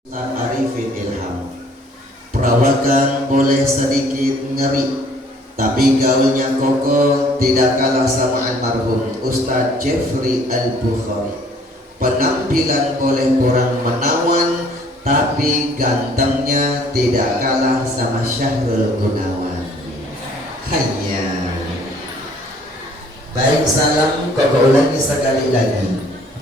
Ustaz Arifin Ilham. Perawakan boleh sedikit ngeri, tapi gaulnya kokoh tidak kalah sama almarhum Ustaz Jeffrey Al-Bukhari. Penampilan boleh kurang menawan, tapi gantengnya tidak kalah sama Syahrul Gunawan. Hanya baik, salam kokoh ulangi sekali lagi.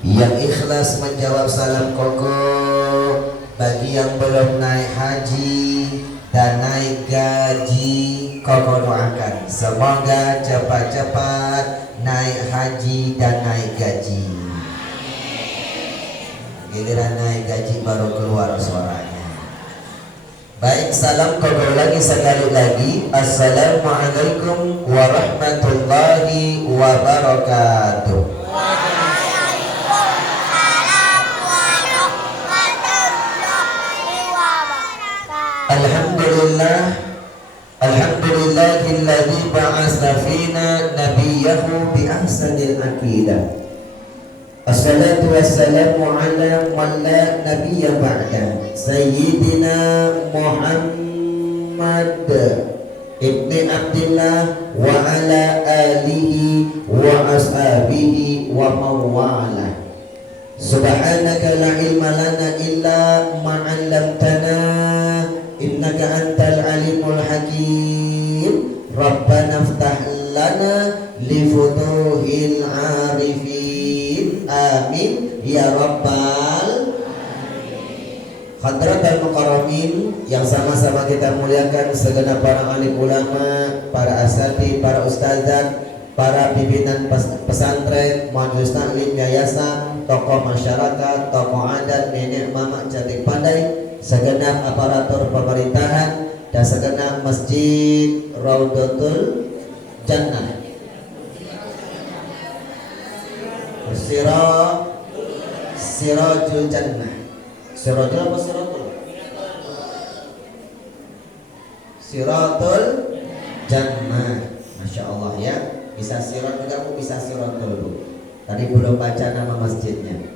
Yang ikhlas menjawab salam kokoh. Bagi yang belum naik haji dan naik gaji, kokoh doakan semoga cepat-cepat naik haji dan naik gaji. Giliran naik gaji baru keluar suaranya. Baik, salam kokoh lagi sekali lagi. Assalamualaikum warahmatullahi wabarakatuh. Alhamdulillahilladzi ba'atsa fina nabiyyahu bi ahsanil aqidah. Assalatu wassalamu ala man la nabiyya ba'da Sayyidina Muhammad ibni Abdillah wa ala alihi wa ashabihi wa mawala. Subhanaka la ilma lana illa ma 'allamtana innaka antal alimul hakim. Rabbana iftah lana li futuhil arifin. Amin ya rabbal hadratal mukarramin. Yang sama-sama kita muliakan segenap para alim ulama, para asatidz, para ustazah, para pimpinan pesantren, majelis taklim, yayasan, tokoh masyarakat, tokoh adat, nenek mama cantik pandai, segenap aparatur pemerintahan, dan segenap masjid Raudhatul Jannah. Sirajul Jannah. Sirajul apa Siratul? Siratul Jannah. Masya Allah ya. Bisa sirat juga, aku bisa Siratul. Tadi belum baca nama masjidnya.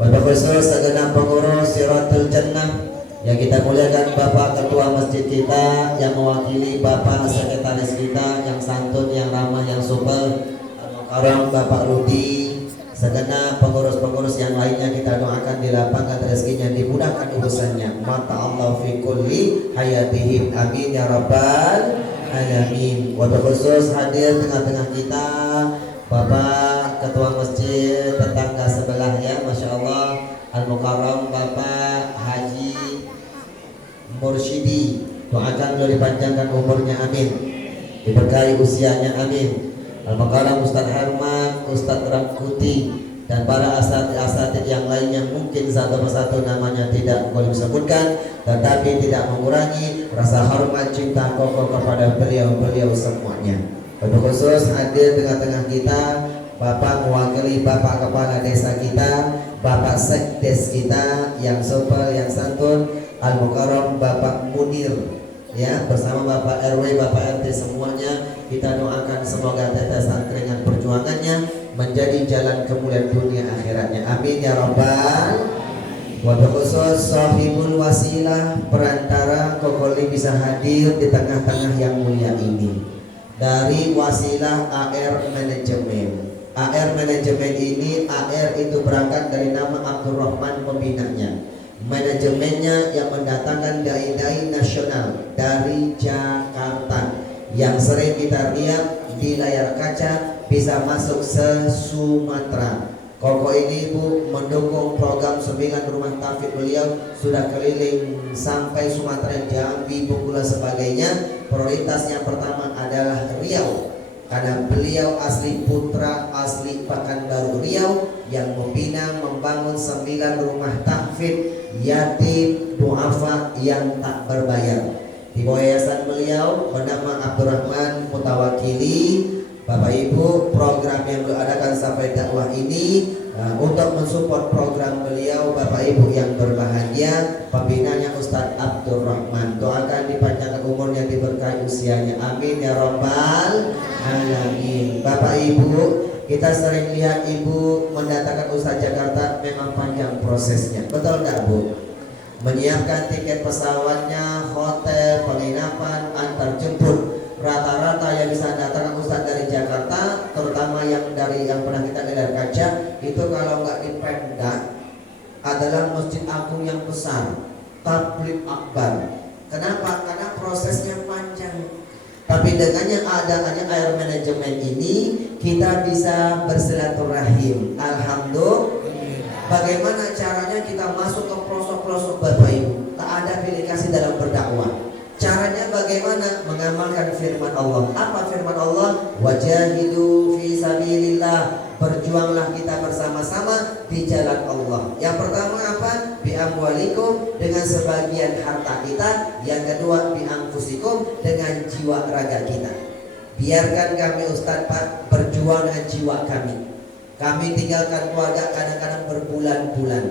Bapak khusus segenap pengurus Siratul Jannah yang kita muliakan, Bapak Ketua Masjid kita yang mewakili Bapak Sekretaris kita yang santun, yang ramah, yang super, Al-Mukarram Bapak Rudi, segenap pengurus-pengurus yang lainnya kita doakan dilapangkan rezekinya, dimudahkan urusannya. Mata Allah fi kulli hayatihim. Amin ya rabbal alamin. Wabil khusus hadir tengah-tengah kita Bapak Ketua Masjid tetangga sebelah ya, Masya Allah, Al-Mukarram Bapak Haji Mursyidi, doakan beliau dipanjangkan umurnya, amin, diberkahi usianya, amin. Al-Mukarram Ustaz Harman, Ustaz Rangkuti, dan para asatidz yang lainnya mungkin satu persatu namanya tidak boleh disebutkan, tetapi tidak mengurangi rasa hormat cinta kokoh kepada beliau-beliau semuanya. Khusus hadir tengah-tengah kita Bapak mewakili Bapak Kepala Desa kita, Bapak Sekdes kita yang super, yang santun, Al-Mukarram Bapak Munir ya, bersama Bapak RW, Bapak RT semuanya. Kita doakan semoga tetesan keringat perjuangannya menjadi jalan kemuliaan dunia akhiratnya, amin ya rabbal. Wabil khusus sahibul wasilah, perantara kokoli bisa hadir di tengah-tengah yang mulia ini dari wasilah AR Manajemen. AR Manajemen ini, AR itu berangkat dari nama Abdurrahman pembinanya. Manajemennya yang mendatangkan dai-dai nasional dari Jakarta yang sering kita lihat di layar kaca bisa masuk se Sumatera. Koko ini Bu mendukung program 9 rumah tahfidz beliau, sudah keliling sampai Sumatera, Jambi, Bengkulu sebagainya. Prioritasnya pertama adalah Riau, karena beliau asli Putra, asli Pekanbaru Riau, yang membina membangun 9 rumah tahfidz yatim duafa yang tak berbayar di bawah yayasan beliau bernama Abdurrahman Mutawakili. Bapak Ibu, program yang beliau adakan sampai dakwah ini untuk mensupport program beliau, Bapak Ibu yang berbahagia, pembinanya Ustadz Abdurrahman, doakan dipanjangkan umurnya, diberkahi usianya, amin ya rabbal alamin. Bapak Ibu, kita sering lihat ibu mendatangkan usaha Jakarta memang panjang prosesnya, betul nggak Bu? menyiapkan tiket pesawatnya, hotel, penginapan, antar jemput. Rata-rata yang bisa datang Ustadz dari Jakarta, terutama yang pernah kita lihat dari kaca, itu kalau nggak di Pemda adalah Masjid Agung yang besar, Tabligh Akbar. Kenapa? Karena prosesnya panjang. Tapi dengan yang adanya air manajemen ini, kita bisa bersilaturahim. Alhamdulillah. Bagaimana caranya kita masuk ke pelosok-pelosok Bapak Ibu? Tak ada pilih kasih dalam berdakwah. Caranya bagaimana? Mengamalkan firman Allah. Apa firman Allah? Wajahidu fi sabilillah. Berjuanglah kita bersama-sama di jalan Allah. Yang pertama apa? Bi amwalikum, dengan sebagian harta kita. Yang kedua bi anfusikum, dengan jiwa raga kita. Biarkan kami Ustadz Pak berjuang dengan jiwa kami. Kami tinggalkan keluarga kadang-kadang berbulan-bulan.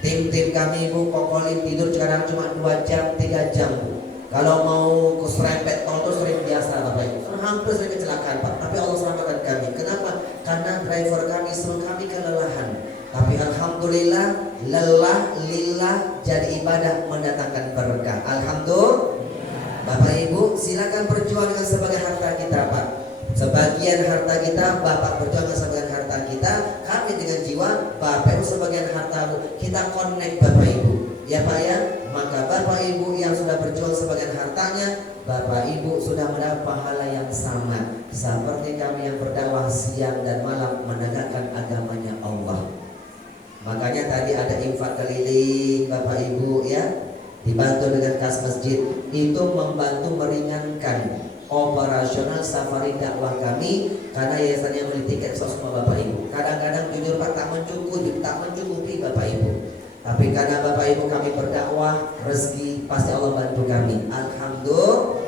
Tim-tim kami Bu kokolin tidur sekarang cuma 2 jam 3 jam Bu. Kalau mau ke serempet tol itu sering biasa Bapak Ibu. Hampir sering kecelakaan Pak. Tapi Allah selamatkan kami. Kenapa? Karena driver kami suruh kami kelelahan. Tapi alhamdulillah, lelah lillah jadi ibadah mendatangkan berkah. Alhamdulillah. Bapak Ibu silakan berjuang dengan sebagai harta kita Pak. Sebagian harta kita, Bapak berjuang dengan sebagian harta kita, kami dengan jiwa, Bapak Ibu sebagian harta kita connect Bapak Ibu. Ya Pak ya, maka Bapak Ibu yang sudah berjuang sebagian hartanya, Bapak Ibu sudah mendapat pahala yang sama seperti kami yang berdakwah siang dan malam menegakkan agamanya Allah. Makanya tadi ada infak keliling Bapak Ibu ya, dibantu dengan kas masjid, itu membantu meringankan operasional safari dakwah kami karena yayasannya beli tiket semua Bapak Ibu. Kadang-kadang jujur Pak tak mencukupi Bapak Ibu. Tapi karena Bapak Ibu kami berdakwah, rezeki pasti Allah bantu kami. Alhamdulillah.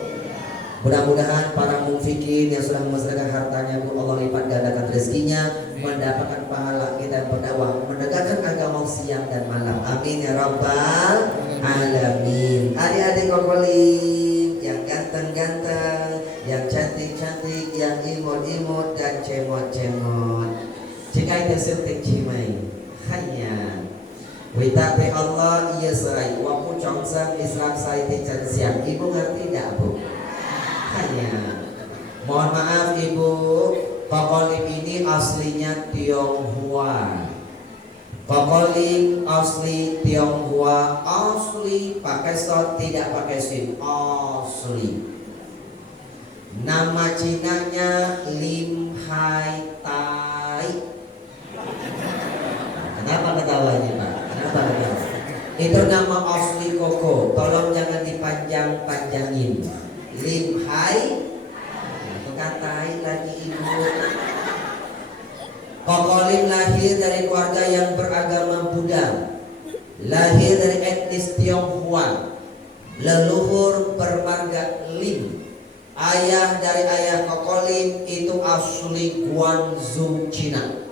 Mudah-mudahan para mufikin yang sudah memasrahkan hartanya Bu, Allah lipat gandakan rezekinya, mendapatkan pahala kita berdakwah, menegakkan agama siang dan malam. Amin ya rabbal alamin. Adik-adik kokoling yang ganteng-ganteng, yang cantik-cantik, yang imut-imut dan cemot-cemot. Jika itu suntik cimai, hanya witape Allah iya serai. Wapu congsam Islam saya tican siang. Ibu ngerti tidak Bu? Hanya. Mohon maaf Ibu, kokolim ini aslinya Tionghoa. Kokolim asli Tionghoa, asli pakai shot tidak pakai sim, asli. Nama Cinanya Lim Hai Tai. Kenapa ketawanya Pak? Kenapa ketawa? Itu nama asli koko. Tolong jangan dipanjang-panjangin. Lim Hai. Katai lagi Ibu. Kokolim lahir dari keluarga yang beragama Buddha. Lahir dari etnis Tionghoa. Leluhur bermarga Lim. Ayah dari ayah Kokolim itu asli Guangzhou, Cina.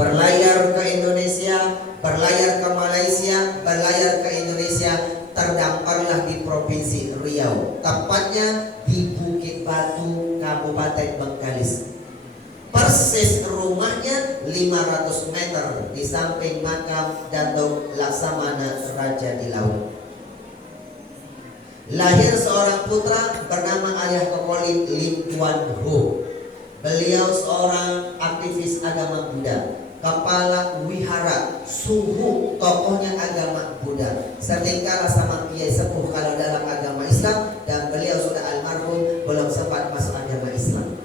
Berlayar ke Indonesia, berlayar ke Malaysia, berlayar ke Indonesia, terdamparlah di Provinsi Riau, tepatnya di Bukit Batu, Kabupaten Bengkalis. Persis rumahnya 500 meter di samping makam Datuk Laksamana Raja di Laut. Lahir seorang putra bernama ayah Kokolim Lim Tuan Ho. Beliau seorang aktivis agama Buddha, kepala wihara, suhu tokohnya agama Buddha. Setingkatlah sama kiai sepuh kalau dalam agama Islam, dan beliau sudah almarhum, belum sempat masuk agama Islam.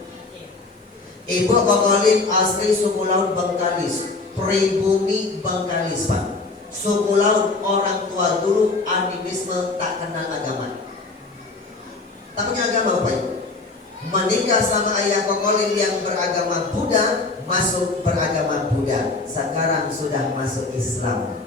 Ibu Kokolim asli suku laut Bengkalis, pribumi Bengkalis Pak. Suku laut orang tua dulu animisme, tak kenal agama. Tak punya agama Bapak Ibu. Menikah sama ayah Kokolim yang beragama Buddha, masuk beragama Buddha. Sekarang sudah masuk Islam.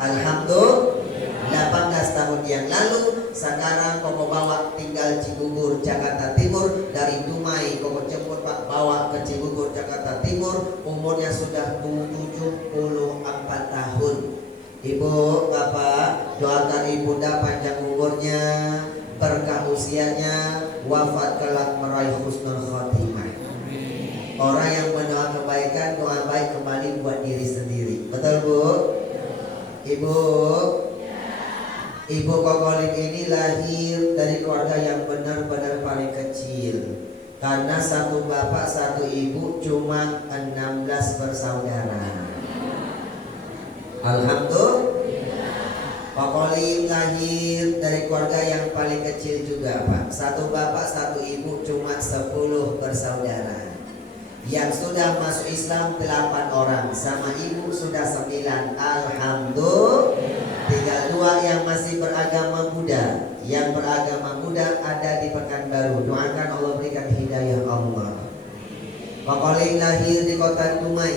Alhamdulillah. 18 tahun yang lalu, sekarang Koko bawa tinggal Cibubur, Jakarta Timur. Dari Dumai Koko jemput Pak, bawa ke Cibubur, Jakarta Timur. Umurnya sudah 74 tahun. Ibu, Bapak, doakan Ibunda panjang umurnya, berkah usianya, wafat kelak meraih husnul khotimah. Orang yang mendoa kebaikan, doa baik kembali buat diri sendiri. Betul Bu? Ibu? Ibu Kokolin ini lahir dari keluarga yang benar-benar paling kecil. Karena satu bapak satu ibu cuma 16 bersaudara. Alhamdulillah. Kokolin lahir dari keluarga yang paling kecil juga Pak. Satu bapak satu ibu cuma 10 bersaudara. Yang sudah masuk Islam 8 orang, sama ibu sudah 9. Alhamdulillah. Tinggal 2 yang masih beragama Buddha. Yang beragama Buddha ada di Pekanbaru. Doakan Allah berikan hidayah Allah. Kokolin lahir di kota Dumai,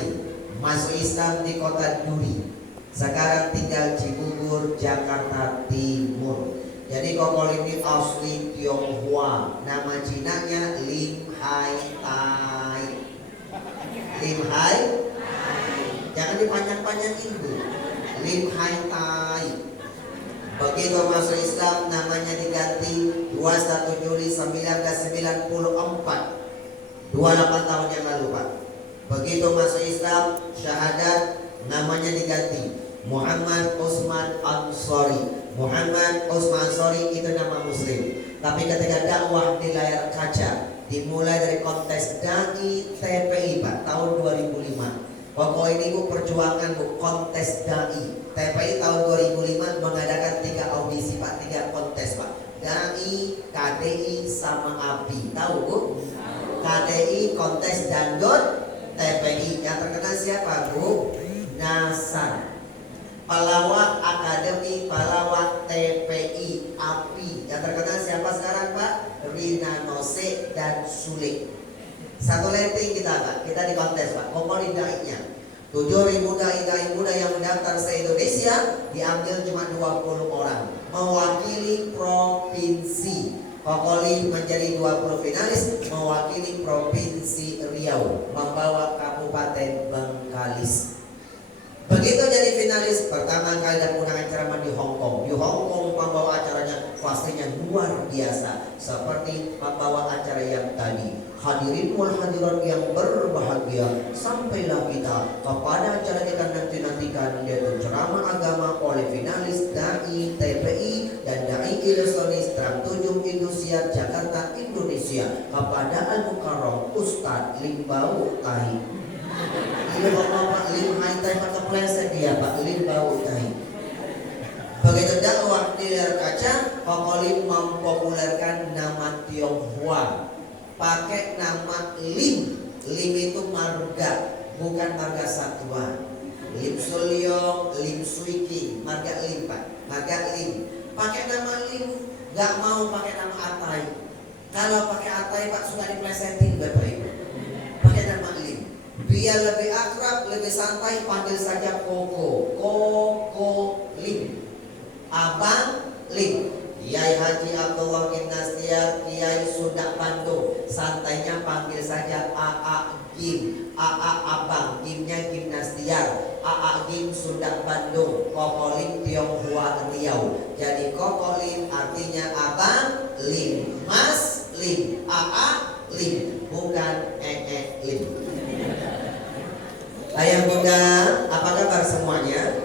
masuk Islam di kota Duri. Sekarang tinggal Cibubur, Jakarta Timur. Jadi Kokolin ini asli Tionghoa. Nama Cinanya Lim Hai Tai. Lim Hai, jangan dipanjang-panjangin Bu. Lim Hai Tai. Begitu masuk Islam namanya diganti 21 Juli 1994, 28 tahun yang lalu Pak. Begitu masuk Islam syahadat namanya diganti Muhammad Usman Ansori. Muhammad Usman Ansori itu nama Muslim. Tapi ketika dakwah di layar kaca dimulai dari kontes dai TPI Pak tahun 2005. Pokok ini Bu perjuangan Bu kontes dai TPI tahun 2005 mengadakan 3 audisi Pak, 3 kontes Pak. Dai, KDI sama API. Tahu Bu? KDI kontes dangdut, TPI yang terkenal siapa Bu? Nasar. Pelawak Akademi Pelawak TPI API yang terkenal siapa sekarang Pak? Rina Nose dan Sule. Satu letting kita Pak, kita di kontes Pak. Kokolin dai-nya 7.000 dai-dai muda yang mendaftar se-Indonesia, diambil cuma 20 orang mewakili provinsi. Kokolin menjadi 20 finalis mewakili provinsi Riau, membawa Kabupaten Bengkalis. Begitu jadi finalis, pertama kali dapat undangan ceramah di Hong Kong. Di Hong Kong pembawa acaranya pastinya luar biasa, seperti pembawa acara yang tadi. Hadirin wal hadirat yang berbahagia, sampailah kita kepada acara kita nanti-nantikan, yaitu ceramah agama oleh finalis dai TPI dan dai ilusionis Trans 7 Indosiar Jakarta Indonesia kepada Al-Mukarram Ustadz Limbau Tai. Ini Bapak Lim Hai Tai pakai pleset dia Pak, Limbau Tai. Begitu dakwah di layar kaca, Kokolin mempopulerkan nama Tionghoa. Pakai nama Lim. Lim itu marga, bukan marga satwa. Lim Sulyong, Lim Suiki, marga Lim Pak, marga Lim. Pakai nama Lim, nggak mau pakai nama Atai. Kalau pakai Atai Pak suka diplesetin Bapak Ibu. Pakai nama Lim. Biar lebih akrab, lebih santai, panggil saja Koko. Koko Lim. Abang Lim. Kiai Haji Abdullah Gimnastiar, Kiai Sunda Bandung. Santainya panggil saja AA Gim. AA Abang, Gimnya Gimnastiar. AA Gim Sunda Bandung. Kokolin Tionghoa Riau. Jadi Kokolin artinya Abang Lim, Mas Lim, AA Lim, bukan Lim. Ayah Bunda, apa kabar semuanya?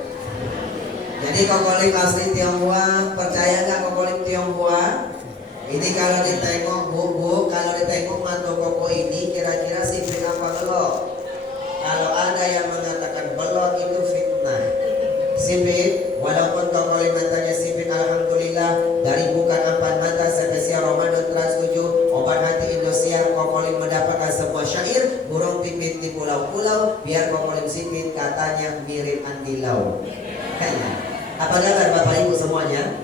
Jadi Kokolin asli Tionghoa, percaya nggak Kokolin Tionghoa? Ini kalau ditengok Bu, kalau ditengok mantu Koko ini kira-kira sipit apa belok? Kalau ada yang mengatakan belok itu fitnah. Sipit, walaupun Kokolin matanya sipit, alhamdulillah dari bukan empat mata spesial Ramadan Trans 7 obat hati Indosiar, Kokolin mendapatkan sebuah syair burung pipit di pulau-pulau, biar Kokolin sipit katanya mirip Andilau. Apa kabar Bapak Ibu semuanya?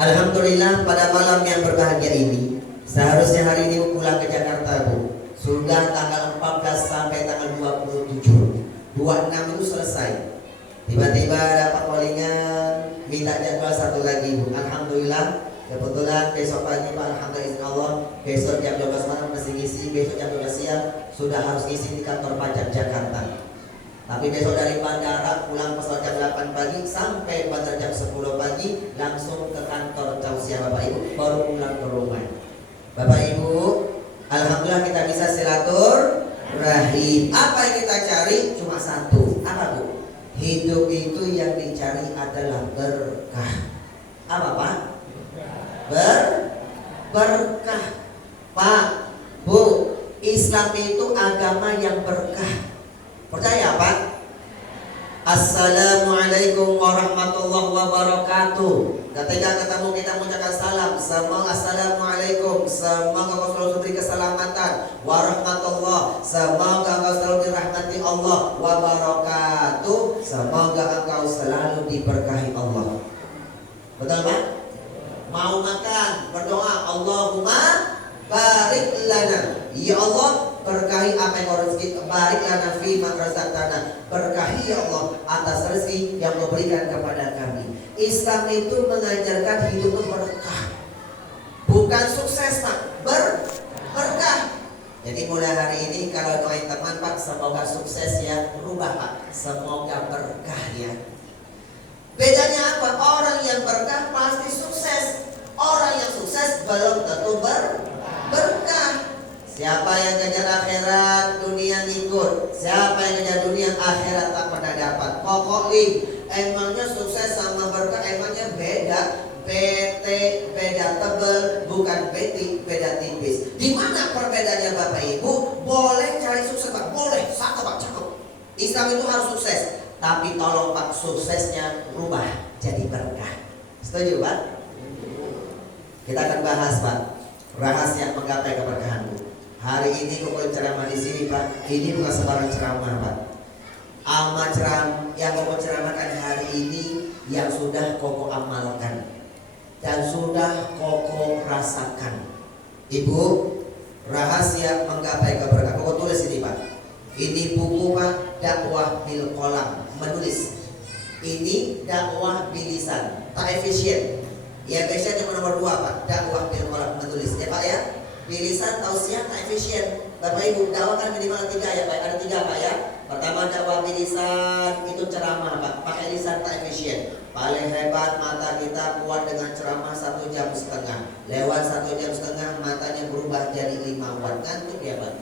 Alhamdulillah pada malam yang berbahagia ini, seharusnya hari ini pulang ke Jakarta Bu. Sudah tanggal 14 sampai tanggal 27. 26 itu selesai. Tiba-tiba dapat callingan minta jadwal satu lagi Bu. Alhamdulillah kebetulan besok pagi Pak, alhamdulillah besok jam 12 malam masih ngisi, besok jam 12 siang sudah harus ngisi di kantor pajak Jakarta. Tapi besok dari bandara pulang pesawat jam 8 pagi sampai bandara jam 10 pagi langsung ke kantor Tausiah Bapak Ibu, baru pulang ke rumah. Bapak Ibu, alhamdulillah kita bisa silaturahim. Apa yang kita cari cuma satu. Apa Bu? Hidup itu yang dicari adalah berkah. warahmatullahi wabarakatuh. Ketika ketemu kita mengucapkan salam, semoga assalamualaikum, semoga kau selalu diberi keselamatan, warahmatullah, semoga engkau selalu dirahmati Allah, wabarakatuh, semoga engkau selalu diberkahi Allah. Betul Pak? Mau makan, berdoa, Allahumma barik lana, ya Allah berkahi apa yang kau rezeki, barik lana fi ma razaqtana, berkahi ya Allah atas rezeki yang kau berikan kepada kami. Islam itu mengajarkan hidup berkah, bukan sukses Pak, berkah. Jadi mulai hari ini kalau doain teman Pak, semoga sukses ya, rubah Pak, semoga berkah ya. Bedanya apa? Orang yang berkah pasti sukses. Orang yang sukses belum tentu berkah. Siapa yang kejar akhirat, dunia ngikut. Siapa yang kejar dunia, akhirat tak pernah dapat. Pokoknya emangnya sukses sama berkah emangnya beda. PT beda tebel, bukan beti beda tipis. Di mana perbedaannya Bapak Ibu? Boleh cari sukses Pak, boleh, satu Pak, cakep. Islam itu harus sukses. Tapi tolong Pak, suksesnya rubah jadi berkah. Setuju Pak? Kita akan bahas Pak, rahasia menggapai keberkahan Bu. Hari ini kok ceramah di sini Pak, ini bukan sembarang ceramah Pak. Amal ceramah yang kau ceramahkan hari ini yang sudah kau amalkan dan sudah kau rasakan. Ibu, rahasia menggapai keberkahan. Kau tulis ini Pak. Ini buku Pak, dakwah bil qalam, menulis. Ini dakwah bilisan, tak efisien. Ya efisien yang nomor 2 Pak, dakwah bil qalam, menulis ya Pak ya. Bilisan tausiah tak efisien. Bapak Ibu, dakwah kan minimal 3 ya Pak, ada 3 Pak ya. Pertama dakwah bilisan, itu ceramah Pak, pakai lisan tak efisien. Paling hebat mata kita kuat dengan ceramah 1,5 jam. Lewat 1,5 jam matanya berubah jadi 5 watt, ngantuk ya Pak.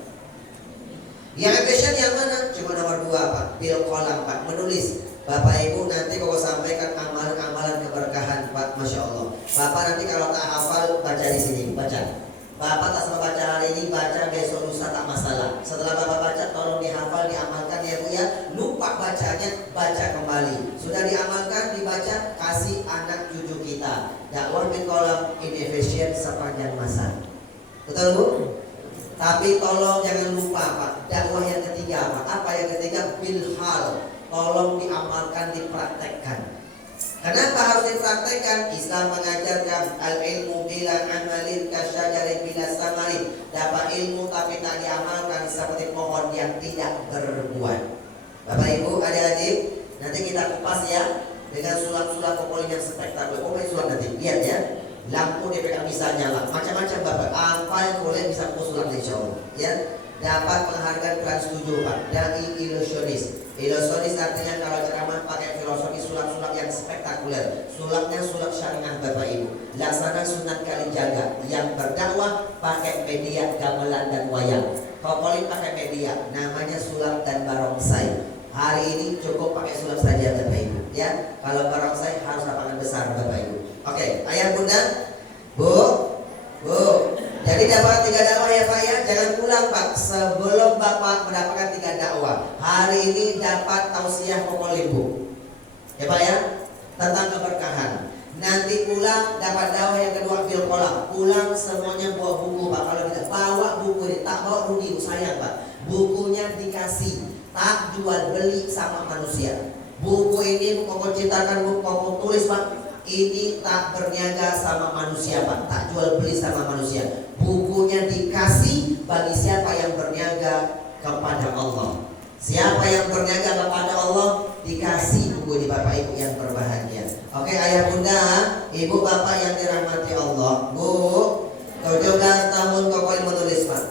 Yang efisien yang mana? Cuma nomor 2 Pak, bil qalam Pak, menulis. Bapak Ibu nanti kalau sampaikan amalan-amalan keberkahan Pak, Masya Allah. Bapak nanti kalau tak hafal baca di sini, baca. Bapak tak sempat baca hari ini, baca besok lusa tak masalah. Setelah Bapak baca tolong dihafal, diamalkan ya Bu ya. Lupa bacanya, baca kembali. Sudah diamalkan, dibaca, kasih anak cucu kita. Dakwah bil qalam inefisien sepanjang masa. Betul Bu? Tapi tolong jangan lupa Pak, dakwah yang ketiga Pak. Apa yang ketiga? Bilhal. Tolong diamalkan, dipraktekkan. Kenapa harus dipraktekkan? Islam mengajarkan al-ilmu bila amalin kasyajarin bila samarin. Dapat ilmu tapi tak diamalkan seperti pohon yang tidak berbuah. Bapak Ibu, adik-adik, nanti kita kupas ya dengan sulap-sulap pokoknya yang spektakuler. Pokoknya sulap nanti, lihat ya. Lampu DPK bisa nyala, macam-macam Bapak. Apa yang boleh bisa sulap insya Allah ya. Dapat penghargaan kelas 7 Pak dari ilusionis. Ilusionis artinya kalau ceramah pakai filosofi sulap-sulap yang spektakuler. Sulapnya sulap syariah Bapak Ibu. Laksana sunat Kalijaga. Yang berdakwah pakai media gamelan dan wayang. Pokoknya pakai media, namanya sulap dan barongsai. Hari ini cukup pakai sulap saja Bapak Ibu ya. Kalau barongsai harus lapangan besar Bapak Ibu. Oke, ayah bunda, Bu. Jadi dapat 3 dakwah ya Pak ya. Jangan pulang Pak sebelum Bapak mendapatkan 3 dakwah. Hari ini dapat tausiah pokoknya Bu ya Pak ya, tentang keberkahan. Nanti pulang dapat dakwah yang kedua bil qalam. Pulang semuanya bawa buku Pak. Kalau tidak bawa buku ini, tak bawa rugi sayang Pak. Bukunya dikasih, tak jual beli sama manusia. Buku ini buku ciptakan, buku tulis Pak. Ini tak berniaga sama manusia Pak, tak jual beli sama manusia. Bukunya dikasih bagi siapa yang berniaga kepada Allah. Siapa yang berniaga kepada Allah dikasih buku di Bapak Ibu yang berbahagia. Oke ayah bunda, ibu bapak yang dirahmati Allah. Bu, 17 tahun kau boleh menulis Pak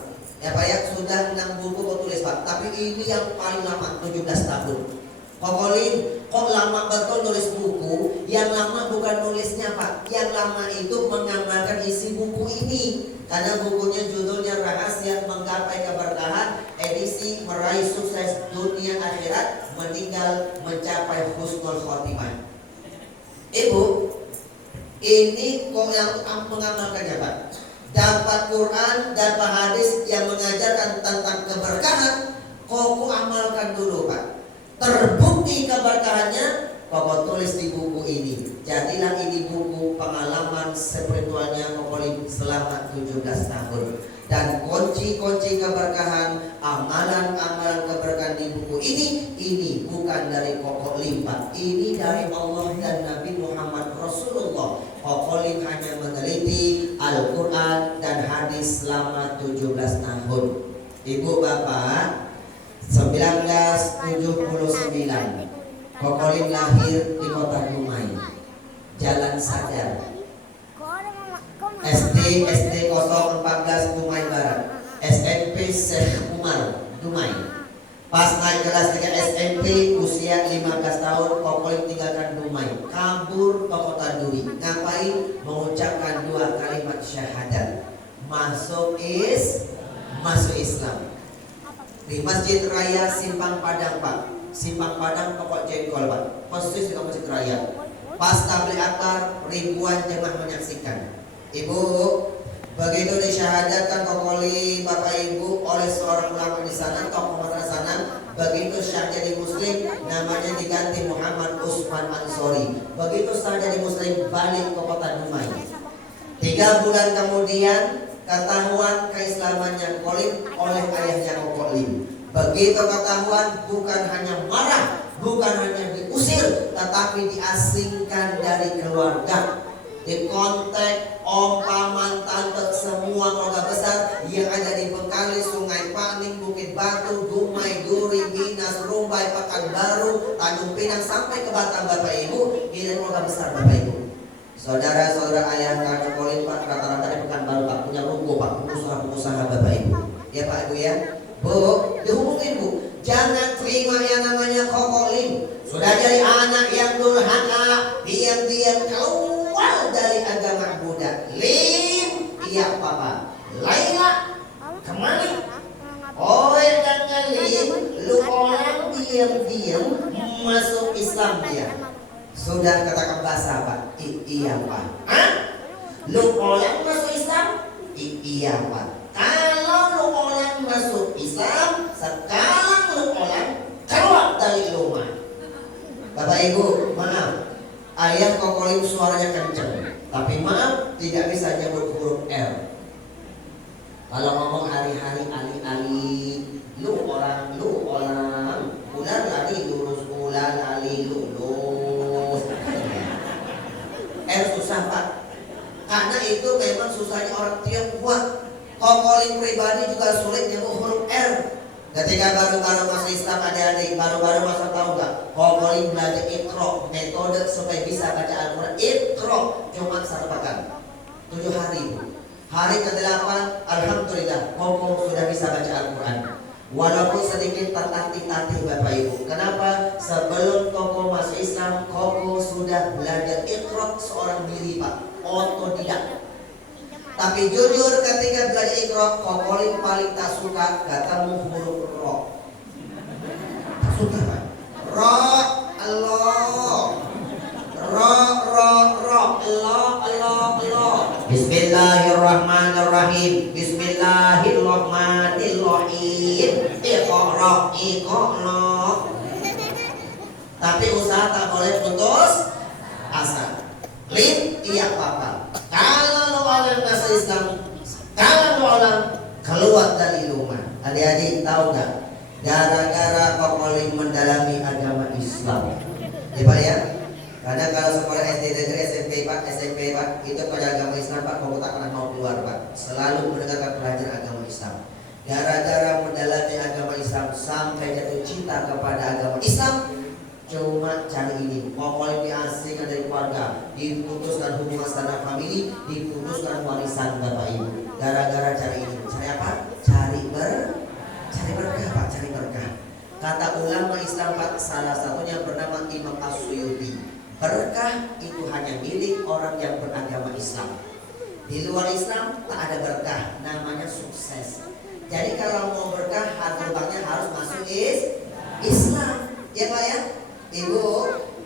ya Pak ya, sudah 6 buku kau tulis Pak. Tapi ini yang paling lama 17 tahun. Pokoknya kok lama betul nulis buku. Yang lama bukan nulisnya Pak, yang lama itu mengamalkan isi buku ini. Karena bukunya judulnya Rahasia Menggapai Keberkahan, edisi meraih sukses dunia akhirat, meninggal mencapai husnul khotimah. Ibu, ini kok yang mengamalkannya Pak. Dapat Quran, dapat hadis yang mengajarkan tentang keberkahan, kok amalkan dulu Pak. Terbukti keberkahannya Koko tulis di buku ini. Jadilah ini buku pengalaman spiritualnya Kokolim selama 17 tahun. Dan kunci-kunci keberkahan, amalan-amalan keberkahan di buku ini bukan dari Kokolim, Pak. Ini dari Allah dan Nabi Muhammad Rasulullah. Kokolim hanya meneliti Al-Quran dan hadis selama 17 tahun. Ibu Bapak, 1979 Kokolim lahir di kota Dumai, Jalan Sadar, SD 014 Dumai Barat, SMP Syekh Umar Dumai. Pas naik kelas 3 SMP usia 15 tahun Kokolim tinggalkan Dumai, kabur ke kota Duri. Ngapain? Mengucapkan 2 kalimat syahadat, masuk Islam di Masjid Raya Simpang Padang, Pak. Simpang Padang pokok jengkol, Pak. Persis di Masjid Raya. Pas tabligh akbar ribuan jemaah menyaksikan. Ibu, begitu disyahadatkan Kokolim Bapak Ibu oleh seorang ulama di sana, tokoh madrasah sana, begitu syah jadi muslim, namanya diganti Muhammad Usman Ansori. Begitu syah jadi muslim, balik ke kota Dumai. 3 bulan kemudian ketahuan keislamannya Kokolim oleh ayahnya Kokolim. Begitu ketahuan, bukan hanya marah, bukan hanya diusir, tetapi diasingkan dari keluarga. Dikontak om, paman, tante, semua keluarga besar yang ada di Bengkali, Sungai Paning, Bukit Batu, Dumai, Duri, Minas, Rumbai, Pekanbaru, Tanjung Pinang, sampai ke Batam, Bapak Ibu. Ini keluarga besar, Bapak Ibu. Saudara-saudara ayah kakak Kokolim, Pak, rata-rata di Pekanbaru, Pak, punya ruko, Pak, pengusaha-pengusaha, Bapak Ibu. Ya Pak Ibu ya. Bu, dihubungin Bu, jangan terima yang namanya Kokolim. Sudah jadi anak yang durhaka, diam-diam keluar dari agama Buddha. Lim, iya Papa. Laila, kemana? Oh dan Lim, lu orang diam-diam masuk Islam dia. Sudah katakan bahasa Pak? Iya Pak. Hah? Lu orang masuk Islam? Iya Pak. Kalau lu orang masuk Islam, sekarang lu orang keluar dari rumah. Bapak Ibu, maaf, ayah Kokolim suaranya kenceng, tapi maaf tidak bisa nyebut huruf R. Kalau ngomong hari-hari ali-ali, lu orang, ular lari lurus, ular lari lurus. R susah Pak, karena itu memang susahnya orang Tionghoa. Kokolim pribadi juga sulit nyebut huruf R. Ketika baru-baru masuk Islam, adik-adik baru-baru masuk, tahu nggak? Kokolim belajar Iqra, metode supaya bisa baca Al-Quran. Iqra cuma 1 pekan, 7 hari. Hari ke-8 alhamdulillah Koko sudah bisa baca Al-Quran. Walaupun sedikit tertatih-tatih Bapak Ibu. Kenapa? Sebelum Koko masuk Islam, Koko sudah belajar Iqra seorang diri Pak, otodidak. Tapi jujur ketika belajar Iqra, Kokolim paling tak suka ketemu huruf Ro. Tak suka Pak. Ro, Allah. Ro, Allah. Bismillahirrahmanirrahim. Bismillahirrahmanirrahim. Iqra. Tapi usaha tak boleh putus asa. Lim, iya Papa. Kalau lo orang masuk Islam, kalau lo orang keluar dari rumah. Adik-adik tahu nggak? Gara-gara Kokolim mendalami agama Islam. Ya Pak ya? Karena kalau sekolah SD negeri, SMP Pak, itu pada agama Islam Pak, kamu tak pernah mau keluar Pak. Selalu mendengarkan pelajaran agama Islam. Gara-gara mendalami agama Islam sampai jatuh cinta kepada agama Islam, cuma cari ini, Kokolim diasingkan dari keluarga, diputuskan hubungan sanak famili, diputuskan warisan Bapak Ibu. Gara-gara cari ini, cari apa? Cari berkah Pak, cari berkah. Kata ulama Islam Pak, salah satunya bernama Imam As-Suyuti. Berkah itu hanya milik orang yang beragama Islam. Di luar Islam tak ada berkah, namanya sukses. Jadi kalau mau berkah, gerbangnya harus masuk Islam. Ya Pak ya? Ibu,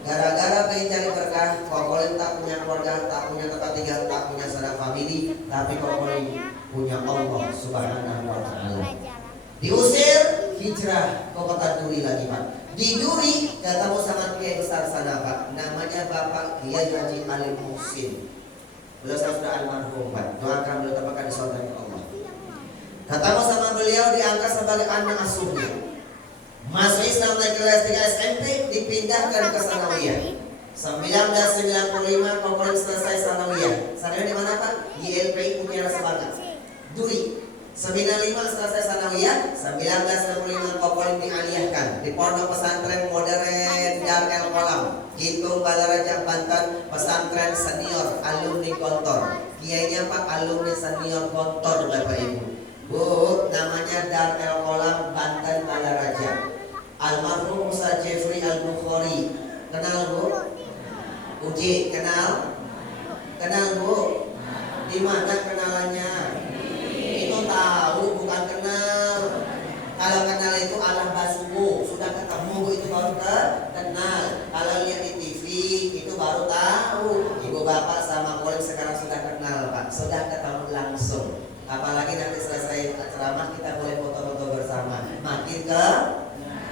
gara-gara pengen cari berkah, Kokolim tak punya keluarga, tak punya tempat tinggal, tak punya sanak famili, tapi Kokolim punya Allah Subhanahu wa Ta'ala. Diusir, hijrah ke kota Duri lagi Pak. Di Duri ketemu sama kiai besar sana Pak, namanya Bapak Kiai Haji Ali Muhsin. Beliau sudah almarhum Pak, doakan beliau tempatkan di surganya Allah. Ketemu sama beliau, diangkat sebagai anak asuhnya. Masuk Islam naik kelas 3 SMP, dipindahkan ke Sanawiyah. 1995 Kokolim selesai Sanawiyah. Sanawiyah di mana Pak? YLPI Mutiara Sebagat, Duri. 95 selesai Sanawiyah, 1965 Kokolim dialihkan di Pondok Pesantren Modern Dar El Kolam, Gitung Balaraja Banten, pesantren senior alumni Gontor. Kiainya Pak alumni senior Gontor Bapak Ibu. Bu, namanya Dar El Kolam Banten Balaraja. Almarhum Ustaz Jeffrey Al-Bukhari. Kenal Bu? Uji, kenal? Kenal Bu? Di mana kenalannya? Itu tahu bukan kenal. Kalau kenal itu alah basumu, sudah ketemu itu baru kenal. Kalau lihat di TV itu baru tahu. Ibu bapak sama Kolim sekarang sudah kenal Pak, sudah ketemu langsung. Apalagi nanti selesai ceramah kita boleh foto-foto bersama. Makin ke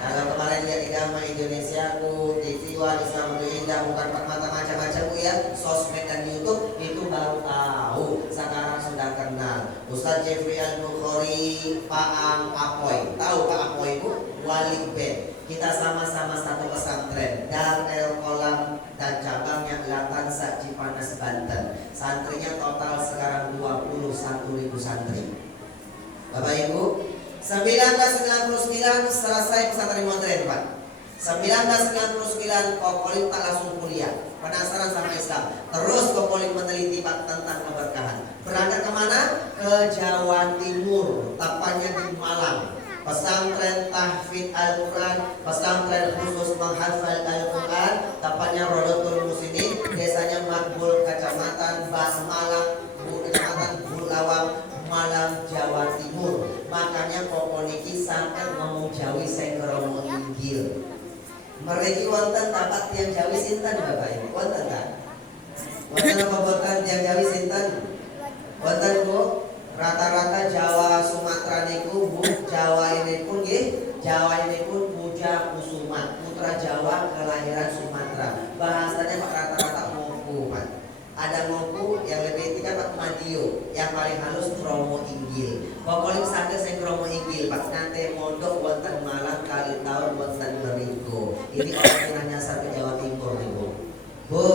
kalau kemarin lihat Idama Indonesia ku TV One Islam itu indah, bukan permata macam-macam Bu ya, sosmed dan YouTube itu baru tahu. Sekarang sudah kenal. Ustaz Jeffrey Al-Bukhari, Pak Ang Apoy. Tahu Pak Apoy Bu? Wali Ben. Kita sama-sama satu pesantren Dar El Kolam dan cabangnya Latansa Cipanas Banten. Santrinya total sekarang 21.000 santri. Bapak Ibu, 1999 selesai pesantren modern Pak. 1999 Kokolim tak langsung kuliah, penasaran sama Islam. Terus Kokolim meneliti Pak tentang keberkahan. Berangkat kemana? Ke Jawa Timur, tepatnya di Malang. Pesantren tahfidz Al-Quran, pesantren khusus menghafal Al-Quran, tepatnya Rodotul Muslimin, desanya Makbul, Kecamatan Malang, Kecamatan Bulawang, Malang, Jawa Timur. Makanya Kokoniki sampai ngomong Jawi sengkromo inggil. Mereka wonten dapat tiang Jawi sinten Bapak Ibu? Wonten tak? Wonten apa boten tiang Jawi sinten? Wonten Bu? Rata-rata Jawa Sumatera niku Bu, Jawa ini pun nggih, Jawa ini pun Puja Kusuma, putra Jawa kelahiran Sumatera. Bahasanya Pak rata-rata Moku Pak. Ada Moku yang lebih tinggi Pak Madio, yang paling halus Kromo Inggil. Pokoknya saged sing Kromo Inggil Pak, nanti mondok wonten Malang kali tahun wonten meriku. Ini orang yang nyasar ke Jawa Timur nih Bu. Bu,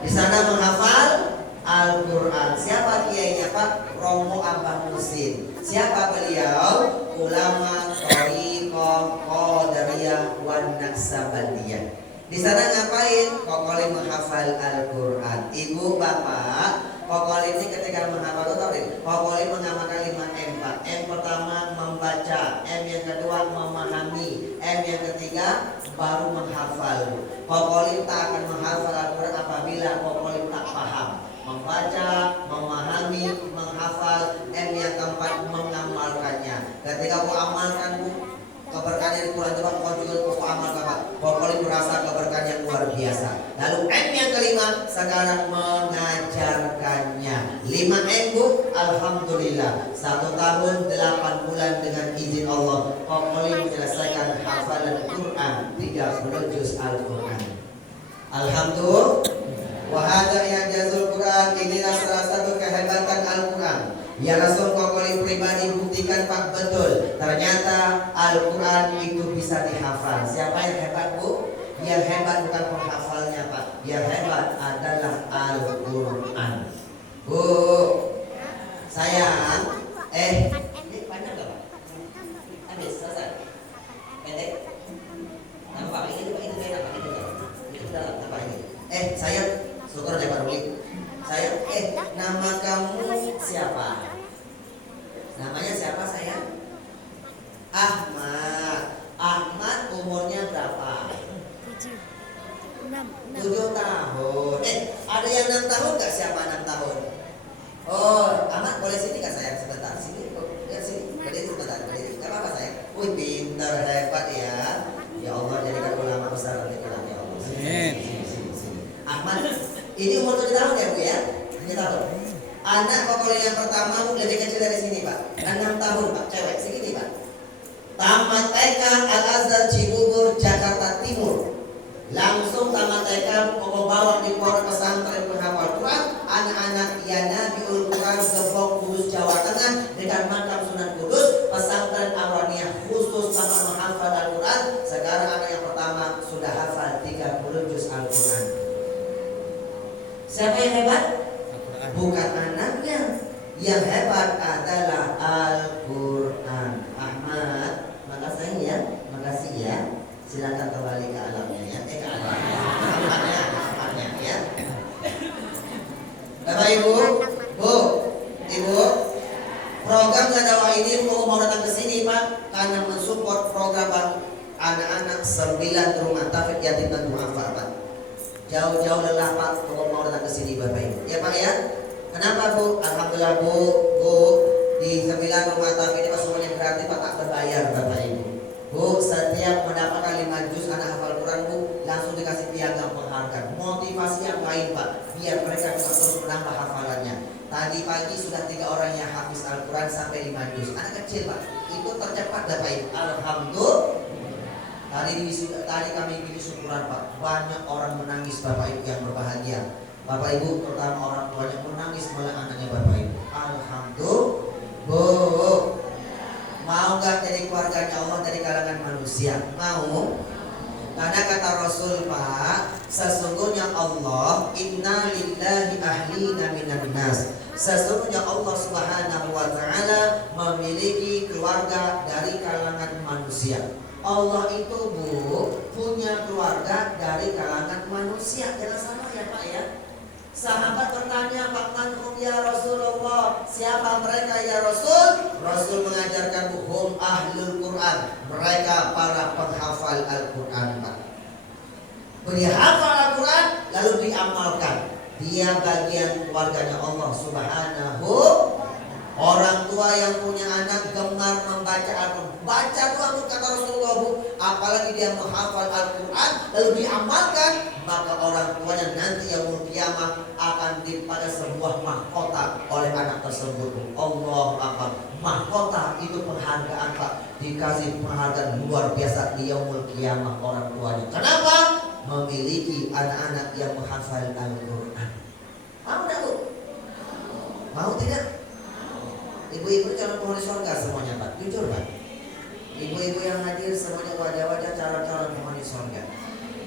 di sana menghafal Al-Quran. Siapa kiainya Pak? Romo Abah Musin. Siapa beliau? Ulama Thariqah Qadariyah wan Naqsabandiyah. Di sana ngapain? Kokolim menghafal Al-Quran. Ibu bapak, Kokolim ini ketika menghafal itu Kokolim mengamalkan 5 M Pak. M pertama membaca, M yang kedua memahami, M yang ketiga baru menghafal. Kokolim tak akan menghafal Al-Quran apabila Kokolim tak paham. Membaca, memahami, menghafal, M yang keempat mengamalkannya. Ketika aku amalkan Bu, keberkahan di Quran itu Pak, kau juga kau amalkan Pak. Pokoknya merasa keberkahan yang luar biasa. Lalu M yang kelima sekarang mengajarkannya. 5 M Bu, alhamdulillah 1 tahun 8 bulan dengan izin Allah Pokoknya menyelesaikan hafalan Quran 30 juz Al-Quran. Alhamdulillah. Wahada yang jazul Quran, inilah salah satu kehebatan Al-Quran. Ya Rasul Kokolim pribadi buktikan Pak betul. Ternyata Al-Quran itu bisa dihafal. Siapa yang hebat Bu? Yang hebat bukan penghafalnya Pak. Yang hebat adalah Al-Quran. Bu, sayang. Ini panjang gak Pak? Habis, selesai. Pendek. Nampak ini Pak, ini beda Pak, ini dalam. Itu dalam, nampak ini. Sayang. Syukur ya Pak Ruli. Saya, nama kamu siapa? Namanya siapa sayang? Ahmad. Ahmad umurnya berapa? 7 tahun. Ada yang 6 tahun nggak? Siapa 6 tahun? Oh, Ahmad boleh sini nggak sayang sebentar? Sini, lihat sini. Berdiri sebentar, berdiri. Gak apa-apa sayang. Wih, pintar hebat ya. Ya Allah, jadikan ulama besar nanti kelak ya Allah. Sini. Ahmad. Ini umur 7 tahun ya Bu ya? 7 tahun. Anak Kokolim yang pertama Bu lebih kecil dari sini Pak. 6 tahun Pak, cewek segini Pak. Tamat TK Al-Azhar Cibubur, Jakarta Timur. Langsung tamat TK bawa di pondok pesantren penghafal Quran anak-anak Yanabiul Quran Gebong Kudus Jawa Tengah dengan makam Sunan Kudus, pesantren Awaniyah khusus sama menghafal Al-Quran. Sekarang anak yang pertama sudah hafal 30 juz Al-Quran. Siapa yang hebat? Bukan anaknya, yang hebat adalah Al-Quran. Ahmad, makasih ya, makasih ya. Silakan kembali ke alamnya ya, ke alamnya ya. Bapak Ibu, Ibu, program dakwah ini mau datang ke sini Pak karena mensupport program anak-anak 9 rumah tafid yatim dan duafa Pak. Jauh-jauh lelah Pak mau datang ke sini Bapak Ibu. Ya Pak ya. Kenapa Bu? Alhamdulillah Bu, di 9 rumah tafid ini semuanya gratis Pak, tak berbayar Bapak Ibu. Bu, setiap mendapatkan 5 juz anak hafal Quran Bu, langsung dikasih piagam penghargaan. Motivasi yang lain Pak, biar mereka bisa terus menambah hafalannya. Tadi pagi sudah 3 orang yang hafiz Al-Quran sampai 5 juz. Anak kecil Pak, itu tercepat Bapak Ibu. Alhamdulillah. Tadi kami pilih syukuran Pak, banyak orang menangis Bapak Ibu yang berbahagia. Bapak Ibu terutama orang tuanya menangis melihat anaknya Bapak Ibu. Alhamdulillah. Bu, mau gak jadi keluarganya Allah dari kalangan manusia? Mau? Karena kata Rasul Pak, sesungguhnya Allah inna lillahi ahlina minan nas. Sesungguhnya Allah Subhanahu wa ta'ala memiliki keluarga dari kalangan manusia. Allah itu Bu punya keluarga dari kalangan manusia. Jangan salah ya Pak ya. Sahabat bertanya, "Pak manhum ya Rasulullah?" Siapa mereka ya Rasul? Rasul mengajarkan hum ahlul Quran. Mereka para penghafal Al-Quran Pak. Dia hafal Al-Quran lalu diamalkan. Dia bagian keluarganya Allah Subhanahu. Orang tua yang punya anak gemar membaca Al-Quran, baca doang kata Rasulullah Bu. Apalagi dia menghafal Al-Quran lalu diamalkan, maka orang tuanya nanti yaumul kiamah akan pada sebuah mahkota oleh anak tersebut. Allah Akbar. Mahkota itu penghargaan Pak, dikasih penghargaan luar biasa di yaumul kiamah orang tuanya. Kenapa? Memiliki anak-anak yang menghafal Al-Quran. Mau tidak Bu? Mau tidak? Ibu-ibu calon penghuni surga semuanya Pak, jujur Pak. Ibu-ibu yang hadir semuanya wajah-wajah calon-calon penghuni surga.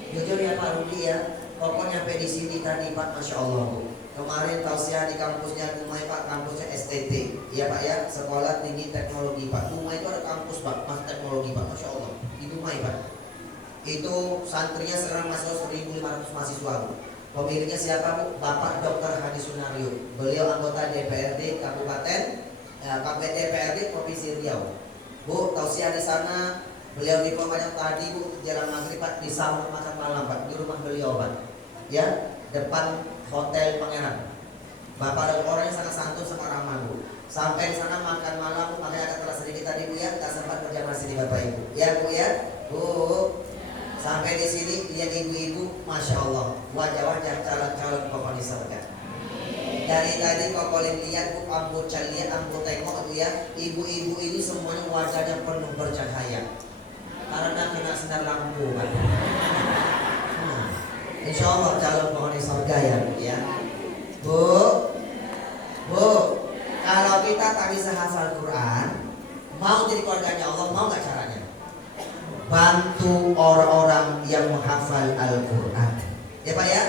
Jujur ya Pak Rudi ya. Pokoknya sampai di sini tadi Pak, Masya Allah Bu. Kemarin tausiah di kampusnya Dumai Pak, kampusnya STT. Ya Pak ya, Sekolah Tinggi Teknologi Pak. Dumai itu ada kampus Pak, Mas Teknologi Pak, Masya Allah. Di Dumai Pak. Itu santrinya sekarang masih 1.500 mahasiswa Bu. Pemiliknya siapa Bu? Bapak Dr. Hadi Sunario. Beliau anggota DPRD Kabupaten DPRD Provinsi Riau. Bu, tausiah di sana. Beliau di yang tadi Bu, jalan maghrib Pak, disambut makan malam Pak di rumah beliau Pak. Ya, depan Hotel Pangeran. Bapak dan orang yang sangat santun sama ramah Bu. Sampai di sana makan malam Bu, makanya ada telah sedikit tadi Bu ya, tak sempat berjamaah sini Bapak Ibu. Ya Bu ya, Bu. Sampai di sini lihat ibu-ibu, Masya Allah, wajah-wajah calon-calon penghuni surga. Dari tadi kok kalian lihat Bu, ambo lihat, ambo tengok Bu ya, ibu-ibu ini semuanya wajahnya penuh bercahaya karena kena sinar lampu kan. Insya Allah calon penghuni surga ya Bu ya. Bu, kalau kita tak bisa hafal Quran, mau jadi keluarganya Allah, mau nggak caranya? Bantu orang-orang yang menghafal Al-Quran. Ya Pak ya.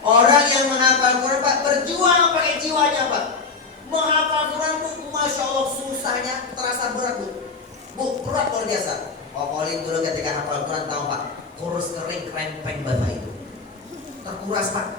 Orang yang menghafal Quran Pak, berjuang pakai jiwanya Pak. Menghafal Quran Bu, Masya Allah susahnya terasa berat Bu. Bu, berat luar biasa. Kokolin dulu ketika hafal Quran tahu Pak, kurus kering krempeng Bapak itu. Terkuras Pak.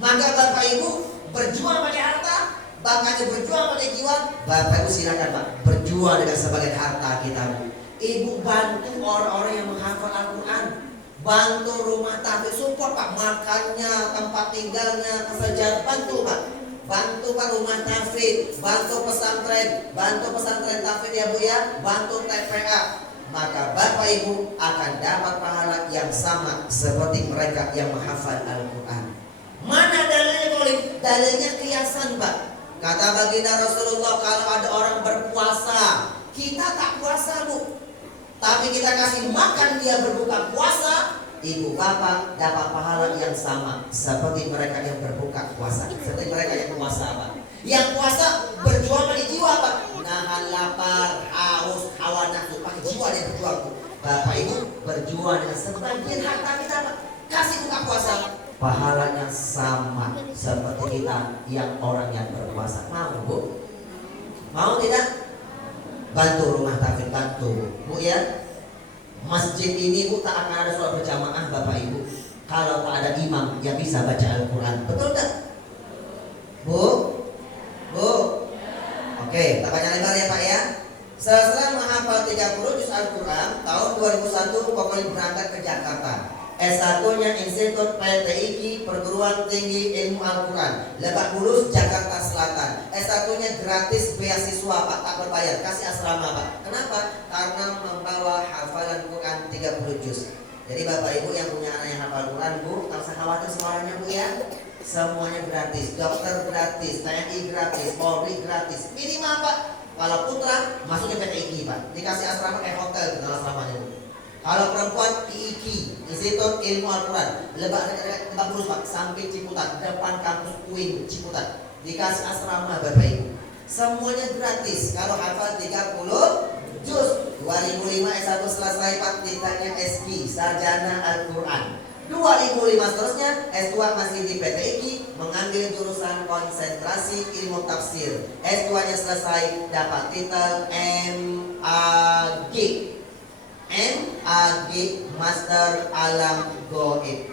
Maka Bapak Ibu berjuang pakai harta, bahkan berjuang pakai jiwa. Bapak Ibu silakan Pak, berjuang dengan sebagian harta kita Bu. Ibu bantu orang-orang yang menghafal Al-Quran. Bantu rumah tafid, support Pak, makannya, tempat tinggalnya, kesejahteraan, bantu Pak. Bantu Pak rumah tafid, bantu pesantren tafid ya Bu ya, bantu TPA. Maka Bapak Ibu akan dapat pahala yang sama seperti mereka yang menghafal Al-Quran. Mana dalilnya Kolim? Dalilnya kiasan Pak. Kata baginda Rasulullah, kalau ada orang berpuasa kita tak puasa Bu, tapi kita kasih makan dia berbuka puasa, ibu bapak dapat pahala yang sama seperti mereka yang berbuka puasa. Seperti mereka yang puasa apa? Yang puasa berjuang pada jiwa apa? Nahan lapar, haus, hawa nafsu, pakai jiwa dia berjuang. Bapak ibu berjuang dengan sebagian harta kita apa? Kasih buka puasa, pahalanya sama seperti kita yang orang yang berpuasa. Mau Bu? Mau tidak? Bantu rumah tafsir, bantu Bu ya. Masjid ini Bu tak akan ada sholat berjamaah Bapak Ibu kalau tak ada imam yang bisa baca Al-Quran. Betul tak? Bu? Bu? Oke, tak banyak lebar ya Pak ya. Setelah menghafal 30 juz Al-Quran, tahun 2001 Kokolim berangkat ke Jakarta. S1-nya Institut PTIQ Perguruan Tinggi Ilmu Al-Quran, Lebak Bulus, Jakarta Selatan. S1-nya gratis beasiswa Pak, tak berbayar, kasih asrama Pak. Kenapa? Karena membawa hafalan Quran 30 juz. Jadi Bapak Ibu yang punya anak yang hafal Quran Bu, tak usah khawatir sekolahnya Bu ya. Semuanya gratis, dokter gratis, TNI gratis, Polri gratis. Minimal Pak, kalau putra masuknya PTIQ Pak, dikasih asrama kayak hotel di dalam asramanya Bu. Kalau perempuan IIQ, Institut Ilmu Al-Quran, Lebak Bulus Pak, samping Ciputat, depan kampus UIN Ciputat, dikasih asrama Bapak Ibu. Semuanya gratis. Kalau hafal 30 juz, 2005 S1 selesai Pak, tintanya SQ, Sarjana Al-Quran. 2005 seterusnya S2 masih di PTIQ, mengambil jurusan konsentrasi ilmu tafsir. S2-nya selesai, dapat titel MAG. MAG, Master Alam Goib.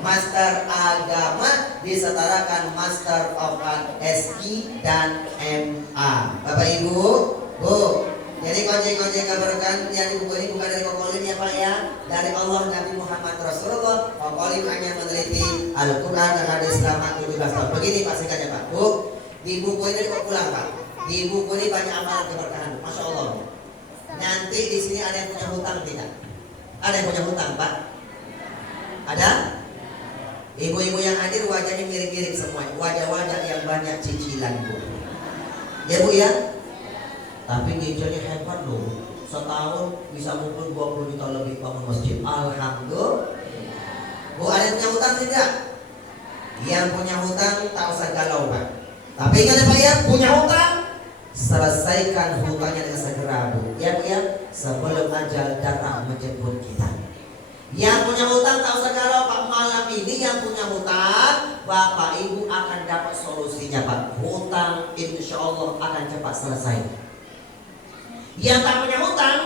Master Agama disetarakan Master of Art SQ dan MA. Bapak Ibu, Bu, jadi kunci-kunci keberkahan yang di buku ini bukan dari Kokolim ya Pak ya, dari Allah Nabi Muhammad Rasulullah. Kokolim hanya meneliti Al-Quran dan hadis selama 17 tahun. Begini Pak singkatnya Pak. Bu, di buku ini kok pulang Pak. Di buku ini banyak amalan keberkahan. Masya Allah. Nanti di sini ada yang punya hutang tidak? Ada yang punya hutang Pak? Ada? Ibu-ibu yang hadir wajahnya mirip-mirip semua. Wajah-wajah yang banyak cicilan Bu. Ya Bu ya? Tapi nyicilnya hebat loh. Setahun bisa ngumpul 20 juta lebih bangun masjid. Alhamdulillah. Bu, ada yang punya hutang tidak? Yang punya hutang tak usah galau Pak. Tapi ingat ya Pak ya, punya hutang selesaikan hutangnya dengan segera Bu. Ya Bu ya, sebelum ajal datang menjemput kita. Yang punya hutang tak usah galau Pak. Malam ini yang punya hutang, Bapak Ibu akan dapat solusinya Pak. Hutang insya Allah akan cepat selesai. Yang tak punya hutang,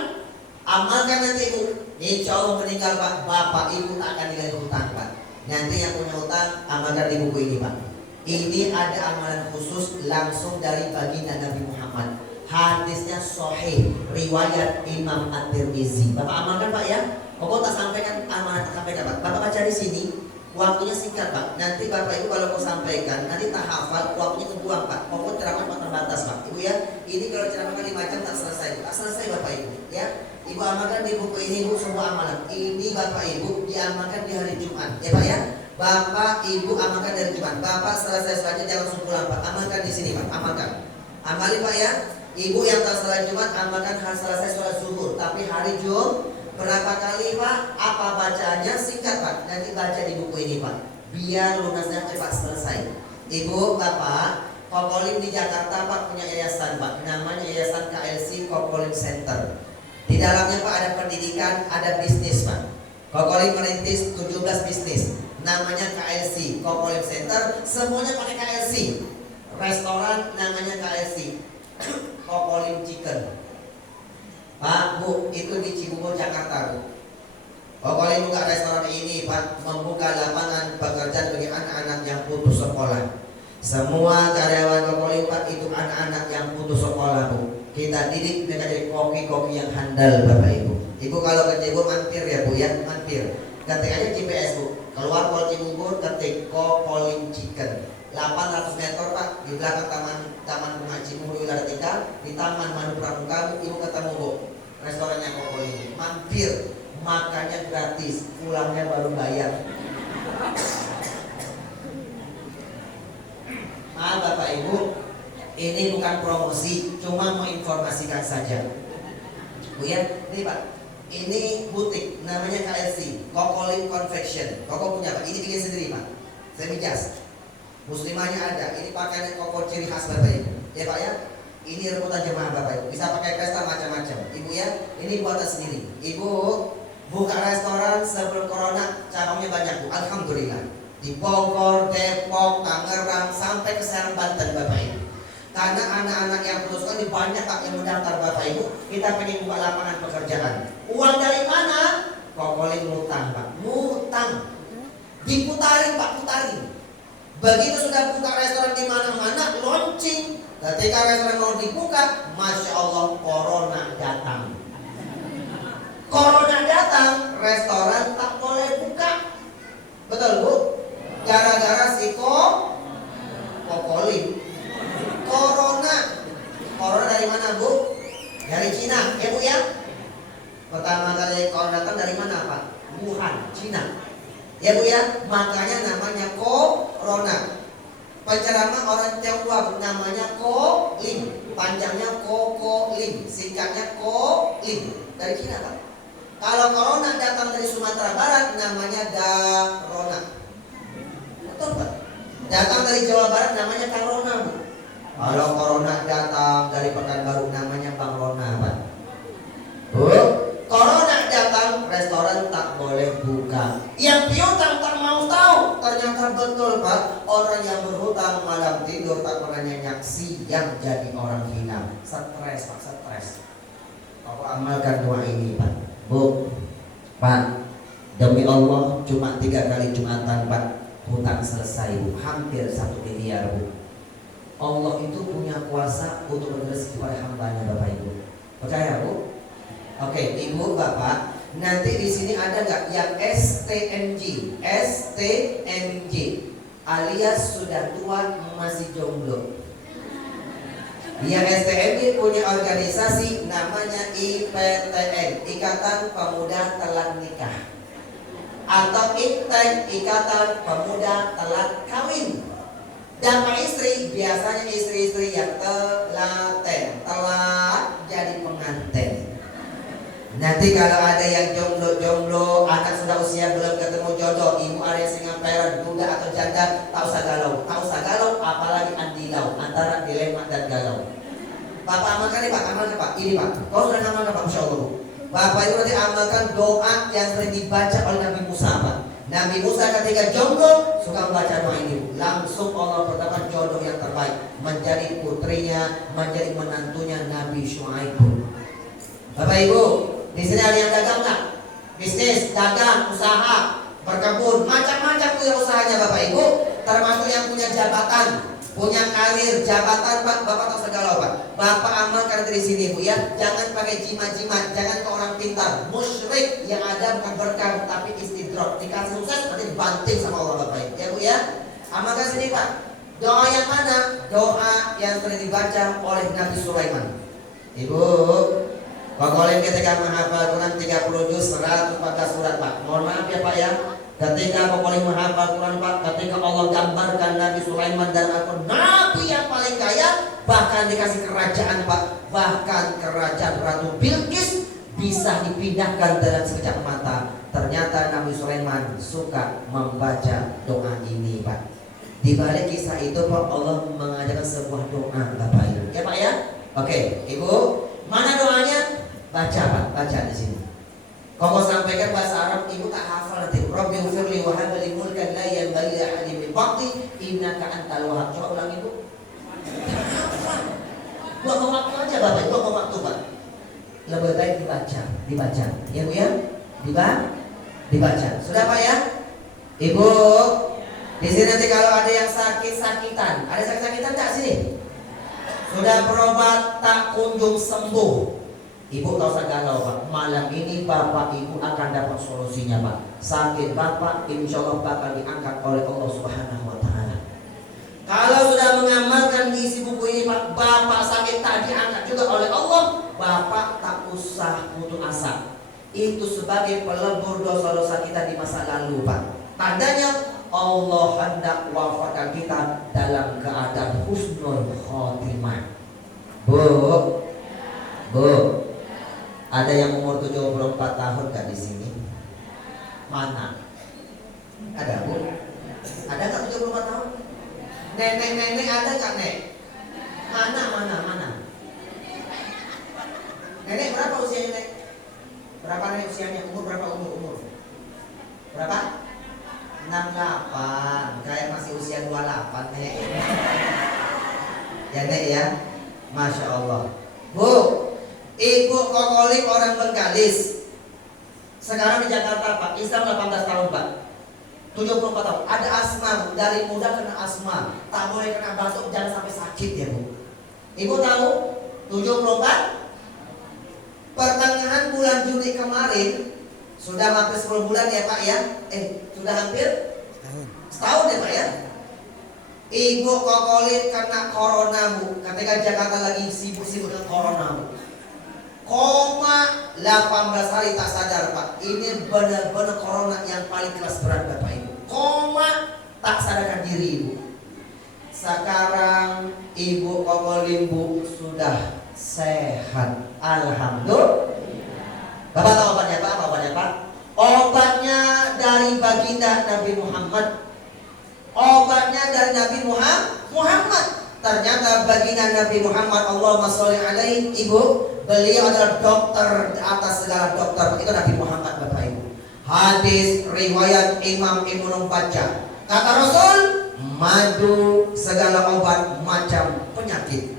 amalkan nanti Bu. Insya Allah meninggal Pak, Bapak Ibu tak akan ninggalin hutang Pak. Nanti yang punya hutang, amalkan di buku ini Pak. Ini ada amalan khusus langsung dari baginda Nabi Muhammad. Hadisnya sahih, riwayat Imam At-Tirmizi. Bapak amalkan Pak ya. Kok tak sampaikan amalan tak sampaikan Pak. Bapak baca di sini. Waktunya singkat Pak. Nanti Bapak Ibu kalau mau sampaikan, nanti tak hafal, waktunya kebuang Pak. Pokoknya ceramah Pak terbatas Pak. Ibu ya, ini kalau ceramahkan 5 jam tak selesai. Tak selesai Bapak Ibu ya. Ibu amalkan di buku ini Bu semua amalan. Ini Bapak Ibu diamalkan di hari Jumat. Ya Pak ya. Bapak Ibu amalkan dari Jumat. Bapak selesai selanjutnya jangan langsung pulang Pak. Amalkan di sini Pak. Amalkan. Amalin Pak ya. Ibu yang tak selesai Jumat amalkan harus selesai sholat zuhur. Tapi hari Jumat berapa kali Pak? Apa bacaannya? Singkat Pak. Nanti baca di buku ini Pak. Biar lunasnya cepat selesai. Ibu, Bapak, Kokolim di Jakarta Pak punya yayasan Pak. Namanya Yayasan KLC Kokolim Center. Di dalamnya Pak ada pendidikan, ada bisnis Pak. Kokolim merintis 17 bisnis. Namanya KLC Kokolim Center. Semuanya pakai KLC. Restoran namanya KLC Kokolim Chicken. Pak, Bu, itu di Cibubur, Jakarta Bu. Kokolim buka restoran ini Pak, membuka lapangan pekerjaan bagi anak-anak yang putus sekolah. Semua karyawan Kokolim Pak itu anak-anak yang putus sekolah Bu. Kita didik mereka jadi koki-koki yang handal Bapak Ibu. Ibu kalau ke Cibubur mampir ya Bu ya, mampir. Ketik aja GPS Bu. Keluar Pol Cibubur, ketik Kokolim Chicken. 800 meter Pak, di belakang Taman Bunga Cibubur Wilayah Tinggal, di Taman Manu Pramuka, Ibu ketemu Bu. Restorannya Kokolim. Mampir, makannya gratis, pulangnya baru bayar. Maaf Bapak Ibu, Ini bukan promosi, cuma menginformasikan saja. Bu ya, ini Pak. Ini butik namanya KLC, Kokolin Confection. Koko punya Pak. Ini bikin sendiri Pak. Saya mijas. Muslimahnya ada. Ini pakaian koko ciri khas Bapak Ibu. Ya Pak ya. Ini rebutan jemaah Bapak Ibu. Bisa pakai pesta macam-macam. Ibu ya, ini buatan sendiri. Ibu buka restoran sebelum corona, cabangnya banyak Bu. Alhamdulillah. Di Bogor, Depok, Tangerang, sampai ke Serang, Banten Bapak Ibu. Karena anak-anak yang teruskan di banyak Pak yang mendaftar Bapak Ibu. Kita pengen buka lapangan pekerjaan. Uang dari mana? Kokolin ngutang Pak. Ngutang. Diputarin Pak, putarin. Begitu sudah buka restoran di mana-mana, launching. Ketika restoran mau dibuka, Masya Allah, corona datang. Corona datang, restoran tak boleh buka. Betul Bu? Gara-gara si Kokolin. Corona. Corona dari mana Bu? Dari Cina, ya Bu ya? Pertama kali corona datang dari mana Pak? Wuhan, Cina. Ya Bu ya? Makanya namanya corona. Penceramah orang Tionghoa namanya Kolin. Panjangnya Kokolin, singkatnya Kolin. Dari Cina Pak. Kalau corona datang dari Sumatera Barat namanya Darona. Betul Pak? Datang dari Jawa Barat namanya Corona Bu. Kalau corona datang dari Pekanbaru namanya Bang Rona Pak. Bu, corona datang restoran tak boleh buka. Yang piutang tak mau tahu. Ternyata betul Pak, orang yang berhutang malam tidur tak pernah nyenyak, siang jadi orang hilang. Stres Pak, stres. Aku amalkan doa ini Pak. Bu, Pak, demi Allah cuma 3 kali Jumatan Pak, hutang selesai Bu, hampir 1 miliar Bu. Allah itu punya kuasa untuk berrezeki kepada hambanya Bapak Ibu. Percaya Bu? Oke, Ibu Bapak, nanti di sini ada nggak yang STNJ? STNJ alias sudah tua masih jomblo. Yang STNJ punya organisasi namanya IPTN, Ikatan Pemuda Telat Nikah, atau IPTEN, Ikatan Pemuda Telat Kawin. Dampak istri, biasanya istri-istri yang telaten, telat jadi pengantin. Nanti kalau ada yang jomblo-jomblo, anak sudah usia belum ketemu jodoh, ibu ada yang singa peran, duda atau janda, tak usah galau, apalagi andilau, antara dilema dan galau. Bapak amalkan nih Pak, amalkan Pak, ini Pak. Kau sudah amalkan Pak, Masya Allah. Bapak itu nanti amalkan doa yang sering dibaca oleh Nabi Musa Pak. Nabi Musa ketika jomblo suka membaca doa ini, langsung Allah berdapat jodoh yang terbaik, menjadi putrinya, menjadi menantunya Nabi Syuaib. Bapak Ibu, di sini ada yang dagang nggak? Bisnis, dagang, usaha, berkebun, macam-macam punya usahanya Bapak Ibu. Termasuk yang punya jabatan, punya karir, jabatan Pak, Bapak tak segala Pak. Bapak amalkan dari sini Bu ya. Jangan pakai jimat-jimat, jangan ke orang pintar, musyrik yang ada bukan berkah tapi istidrok. Dikasih sukses nanti dibanting sama Allah Bapak Ibu. Ya Bu ya. Amalkan sini Pak. Doa yang mana? Doa yang sering dibaca oleh Nabi Sulaiman. Ibu, Kokolin ketika menghafal Quran 30 juz 114 surat Pak. Mohon maaf ya Pak ya. Ketika Kokolin menghafal Quran Pak, ketika Allah gambarkan Nabi Sulaiman dan Al-Quran, Nabi yang paling kaya, bahkan dikasih kerajaan Pak, bahkan kerajaan Ratu Bilqis bisa dipindahkan dalam sekejap mata. Ternyata Nabi Sulaiman suka membaca doa ini Pak. Di balik kisah itu Pak, Allah mengajarkan sebuah doa Bapak Ibu. Ya Pak ya. Oke, Ibu, mana doanya? Baca Pak, baca di sini. Kau sampaikan bahasa Arab, ibu tak hafal nanti. Rabbi ufirli wa hab li mulkan la yanbaghi li ahadin min ba'di innaka antal wahhab. Coba ulang Ibu. Buang waktu aja Bapak, buang waktu Pak. Lebih baik dibaca. Ya Bu ya? Dibaca. Sudah Pak ya? Ibu, di sini nanti kalau ada yang sakit-sakitan, ada sakit-sakitan tak sini? Sudah berobat tak kunjung sembuh. Ibu tak usah galau Pak. Malam ini Bapak Ibu akan dapat solusinya Pak. Sakit Bapak insya Allah bakal diangkat oleh Allah Subhanahu wa ta'ala. Kalau sudah mengamalkan isi buku ini Pak, Bapak sakit tak diangkat juga oleh Allah, Bapak tak usah putus asa. Itu sebagai pelebur dosa-dosa kita di masa lalu Pak. Tandanya Allah hendak wafatkan kita dalam keadaan husnul khotimah. Bu, ada yang umur 74 tahun gak di sini? Mana? Ada bu? Ada gak 74 tahun? Nenek-nenek ada gak nek? Mana? Nenek berapa usianya nek? Berapa nenek usianya? Umur berapa umur? Berapa? 68. Kayak masih usia 28 nek. Ya nek ya. Masya Allah. Bu, ibu kokolik orang Bengkalis. Sekarang di Jakarta Pak, Islam 18 tahun Pak, 74 tahun. Ada asma, dari muda kena asma, tak boleh kena batuk, jangan sampai sakit ya Bu. Ibu tahu 74 pertengahan bulan Juni kemarin, sudah hampir 10 bulan ya Pak ya. Sudah hampir setahun ya Pak ya. Ibu kokolit kena corona Bu. Ketika Jakarta lagi sibuk-sibuk dengan corona Bu. 18 hari tak sadar Pak. Ini benar-benar corona yang paling kelas berat Bapak Ibu. Tak sadarkan diri Ibu. Sekarang Ibu kokolit Bu sudah sehat. Alhamdulillah. Bapak tahu obatnya Pak? Apa obatnya Pak? Obatnya dari baginda Nabi Muhammad. Obatnya dari Nabi Muhammad. Ternyata baginda Nabi Muhammad, Allahumma sholli alaihi, Ibu, beliau adalah dokter atas segala dokter. Itu Nabi Muhammad Bapak Ibu. Hadis riwayat Imam Ibnu Majah. Kata Rasul, madu segala obat macam penyakit.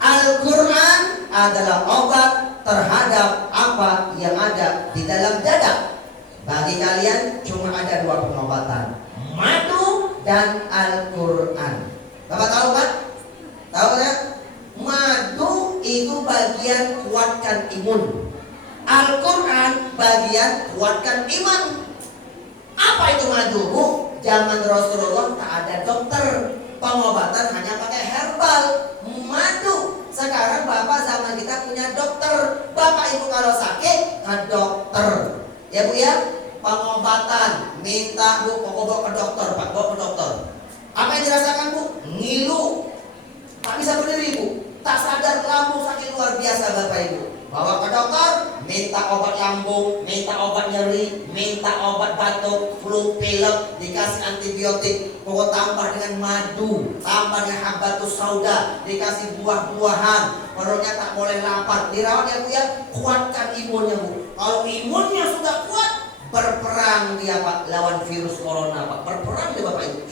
Al-Quran adalah obat terhadap apa yang ada di dalam dada. Bagi kalian cuma ada 2 pengobatan, madu dan Al-Quran. Bapak tahu kan? Tahu kan? Madu itu bagian kuatkan imun. Al-Quran bagian kuatkan iman. Apa itu madu Bu? Zaman Rasulullah tak ada dokter, pengobatan hanya pakai herbal. Madu. Sekarang Bapak zaman kita punya dokter. Bapak Ibu kalau sakit ke dokter. Ya Bu ya. Pengobatan, minta Bu, bawa ke dokter, Pak, bawa ke dokter. Apa yang dirasakan Bu? Ngilu, tak bisa berdiri Bu, tak sadar, lambung sakit luar biasa Bapak Ibu. Bawa ke dokter, minta obat lambung, minta obat nyeri, minta obat batuk, flu, pilek, dikasih antibiotik. Pokok tambah dengan madu, tambah dengan habatus sauda, dikasih buah-buahan, perutnya tak boleh lapar, dirawat ya Bu ya, kuatkan imunnya Bu. Kalau imunnya sudah kuat, berperang dia Pak lawan virus corona Pak, berperang dia Bapak Ibu.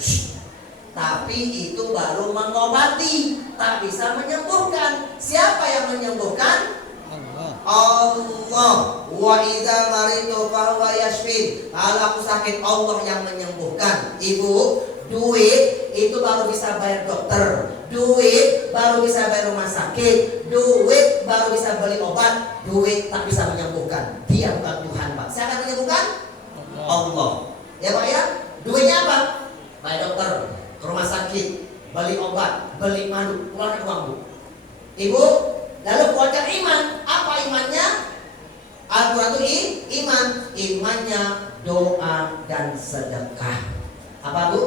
Tapi itu baru mengobati, tak bisa menyembuhkan. Siapa yang menyembuhkan? Allah. Wa idza maritu fa huwa yashfin. Kalau aku sakit Allah yang menyembuhkan. Ibu, duit itu baru bisa bayar dokter, duit baru bisa bayar rumah sakit, duit baru bisa beli obat, duit tak bisa menyembuhkan. Dia bukan Tuhan Pak. Siapa yang menyembuhkan? Allah. Ya Pak ya. Duitnya apa? Bayar dokter, ke rumah sakit, beli obat, beli madu, keluarkan uang Bu. Ibu, lalu kuatkan iman. Apa imannya? Al-Quran itu iman. Imannya doa dan sedekah. Apa Bu?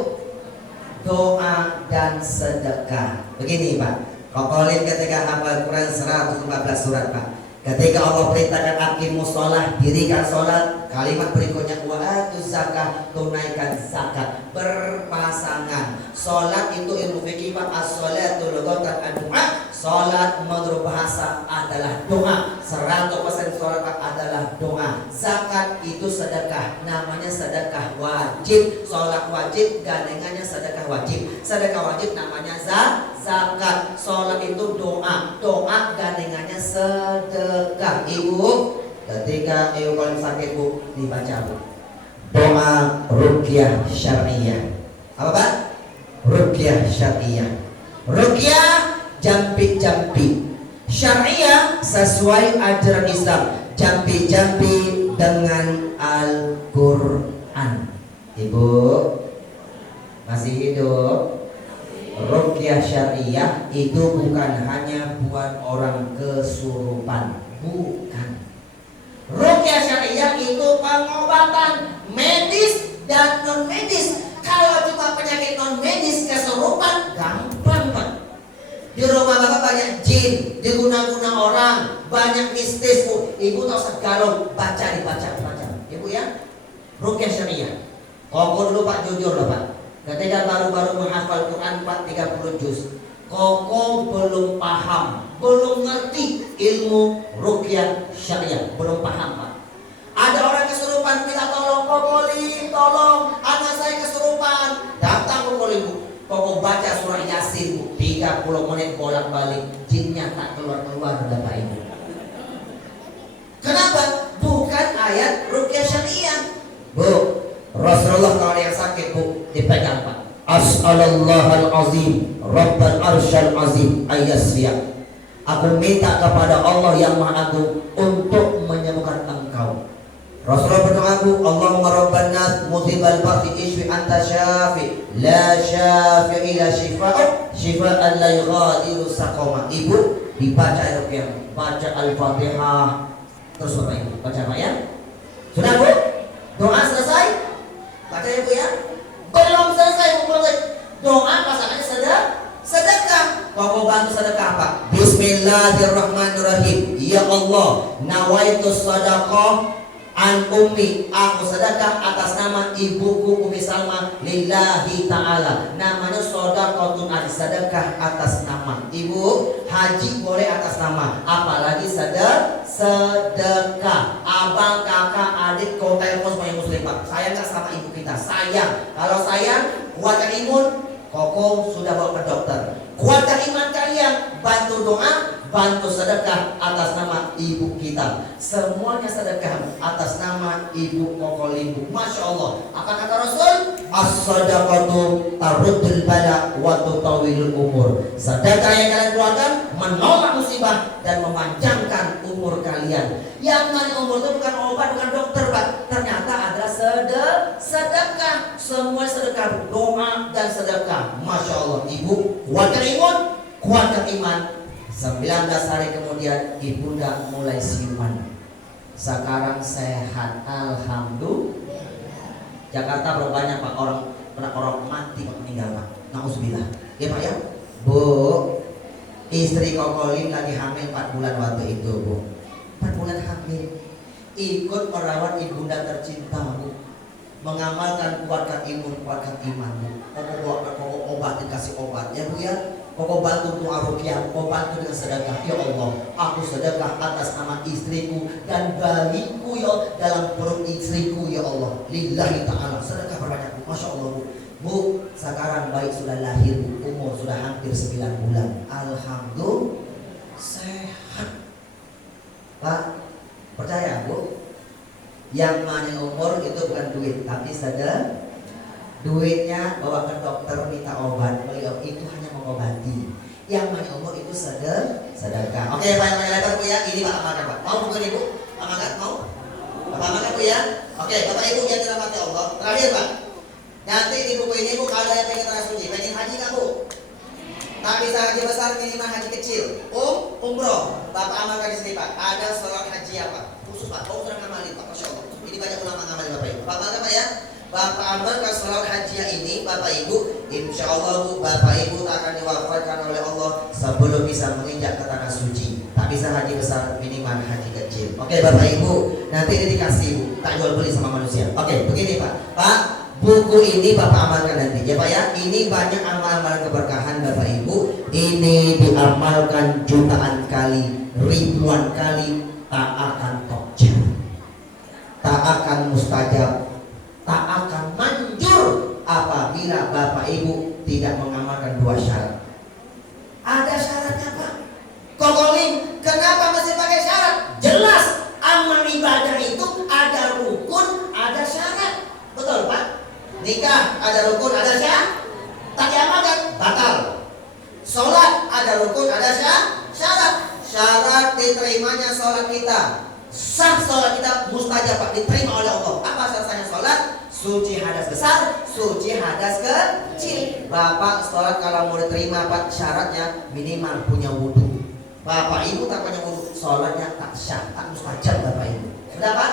Doa dan sedekah. Begini Pak, kokolin ketika hafal Quran 114 surat Pak. Ketika Allah perintahkan aqimus sholah, dirikan sholat, kalimat berikutnya wa atuz zakah, tunaikan zakat. Berpasangan. Sholat itu ilmu fikih Pak. As-sholatu lughatan ad-du'a. Sholat menurut bahasa adalah doa. 100% sholat Pak adalah doa. Zakat itu sedekah, namanya sedekah wajib. Sholat wajib, gandengannya sedekah wajib. Sedekah wajib namanya zakat. Sholat itu doa, doa gandengannya sedekah. Ibu, ketika ibu paling sakit Bu, dibaca Bu doa ruqyah syariah. Apa Pak? Ruqyah syariah. Ruqyah jampi-jampi, syariah sesuai ajaran Islam, jampi-jampi dengan Al-Quran. Ibu masih hidup? Ruqyah syariah itu bukan hanya buat orang kesurupan, bukan. Ruqyah syariah itu pengobatan medis dan non medis. Kalau cuma penyakit non medis kesurupan gampang Pak. Di rumah Bapak banyak jin, jin, diguna-guna orang, banyak mistis Bu. Ibu tak usah galau, baca. Ibu ya, rukyah syariah. Koko dulu Pak, jujur loh Pak. Ketika baru-baru menghafal Quran Pak 30 juz, Koko belum paham, belum ngerti ilmu rukyah syariah, belum paham Pak. Ada orang kesurupan minta tolong, Kokolim, tolong, anak saya kesurupan. Datang Kokolim Bu, Koko baca surah Yasin Bu, 30 menit bolak-balik, jinnya tak keluar-keluar Bapak Ibu. Kenapa? Bukan ayat rukyah syariah. Bu, Rasulullah kalau yang sakit Bu, dipegang Pak. As'alallahal azim, Rabbal arsyal azim, ayyasfiya. Aku minta kepada Allah yang Maha Agung untuk menyembuhkan engkau. Rasulullah berdoa Bu, Allahumma rabban nas mudhibal baghi ishfi anta syafi la syafi ila shifa'u shifa'an la yughadiru saqama. Ibu dibaca rukyah, baca Al-Fatihah. Terus Bapak Ibu baca Pak ya. Sudah Bu? Doa selesai? Baca ya Bu ya. Belum selesai Bu, doa pasangannya sedekah. Kau bantu sedekah Pak. Bismillahirrahmanirrahim. Ya Allah, nawaitu sadaqah an ummi, aku sedekah atas nama ibuku Umi Salma lillahi ta'ala. Namanya sedekahun ari, sedekah atas nama. Ibu haji boleh atas nama, apalagi sedekah. Abang, kakak, adik, kau telepon semuanya muslim Pak. Sayang gak sama ibu kita? Sayang. Kalau sayang, kuatkan imun. Koko sudah bawa ke dokter. Kuatkan iman kalian, bantu doa, bantu sedekah atas nama ibu kita. Semuanya sedekah atas nama ibu Kokolim. Masya Allah. Apa kata Rasul? As-sadaqatu taruddul bala wa tutawilul umur. Sedekah yang kalian keluarkan menolak musibah dan memanjangkan umur kalian. Yang namanya umur itu bukan obat, bukan dokter Pak. Ternyata adalah sedekah. Semua sedekah, doa dan sedekah. Masya Allah. Ibu kuatkan imun, kuatkan iman. 19 hari kemudian ibunda mulai siuman. Sekarang sehat, alhamdulillah. Jakarta berapa banyak Pak orang mati meninggal Pak. Nauzubillah. Ya Pak ya. Bu, istri Kokolim lagi hamil 4 bulan waktu itu Bu. 4 bulan hamil. Ikut merawat ibunda tercinta Bu. Mengamalkan kuatkan imun, kuatkan iman Bu. Koko obat, dikasih obat ya Bu ya. Koko bantu doa rukyah, koko bantu dengan sedekah. Ya Allah, aku sedekah atas nama istriku dan bayiku ya dalam perut istriku ya Allah. Lillahi ta'ala, sedekah berbanyak Bu. Masya Allah Bu. Bu, sekarang bayi sudah lahir Bu, umur sudah hampir 9 bulan. Alhamdulillah sehat. Pak, percaya Bu? Yang namanya umur itu bukan duit, tapi sedekah. Duitnya bawa ke dokter minta obat, beliau itu hanya mengobati. Yang namanya umur itu sedekah. Oke Pak, yang lebar Bu ya. Ini Pak amalkan Pak. Mau bukan Ibu? Amalkan mau? Bapak amalkan Bu ya. Oke Bapak Ibu yang dirahmati Allah. Terakhir Pak, nanti di buku ini Bu kalau yang pengen tanah suci, pengen haji nggak Bu? Tak bisa haji besar, minimal haji kecil. Umroh. Bapak amalkan di sini Pak. Ada sholat haji apa? Khusus Pak. Kau sudah ngamalin Pak. Masya Allah. Ini banyak ulama ngamalin Bapak Ibu. Bapak amalkan Pak ya. Bapak amalkan sholat haji ini Bapak Ibu, insya Allah Bu, Bapak Ibu akan diwafatkan oleh Allah sebelum bisa menginjak ke tanah suci. Tak bisa haji besar, minimal haji kecil. Oke Bapak Ibu, nanti ini dikasih Bu, tak jual beli sama manusia. Oke begini Pak. Pak, buku ini Bapak amalkan nanti ya Pak ya. Ini banyak amal-amal keberkahan Bapak Ibu. Ini diamalkan jutaan kali, ribuan kali, tak akan tokcer, tak akan mustajab, tak akan manjur apabila Bapak Ibu tidak mengamalkan 2 syarat. Ada syaratnya Pak. Kokolim, kenapa masih pakai syarat? Jelas, amal ibadah itu ada rukun, ada syarat. Betul Pak? Nikah ada rukun, ada syarat. Tak diamalkan, batal. Sholat ada rukun, ada syarat. Syarat diterimanya sholat kita, sah sholat kita mustajab Pak, diterima oleh Allah. Apa syaratnya sholat? Suci hadas besar, suci hadas kecil. Bapak sholat kalau mau diterima Pak, syaratnya minimal punya wudhu. Bapak Ibu tak punya wudhu, sholatnya tak sah, tak mustajab Bapak Ibu. Sudah Pak?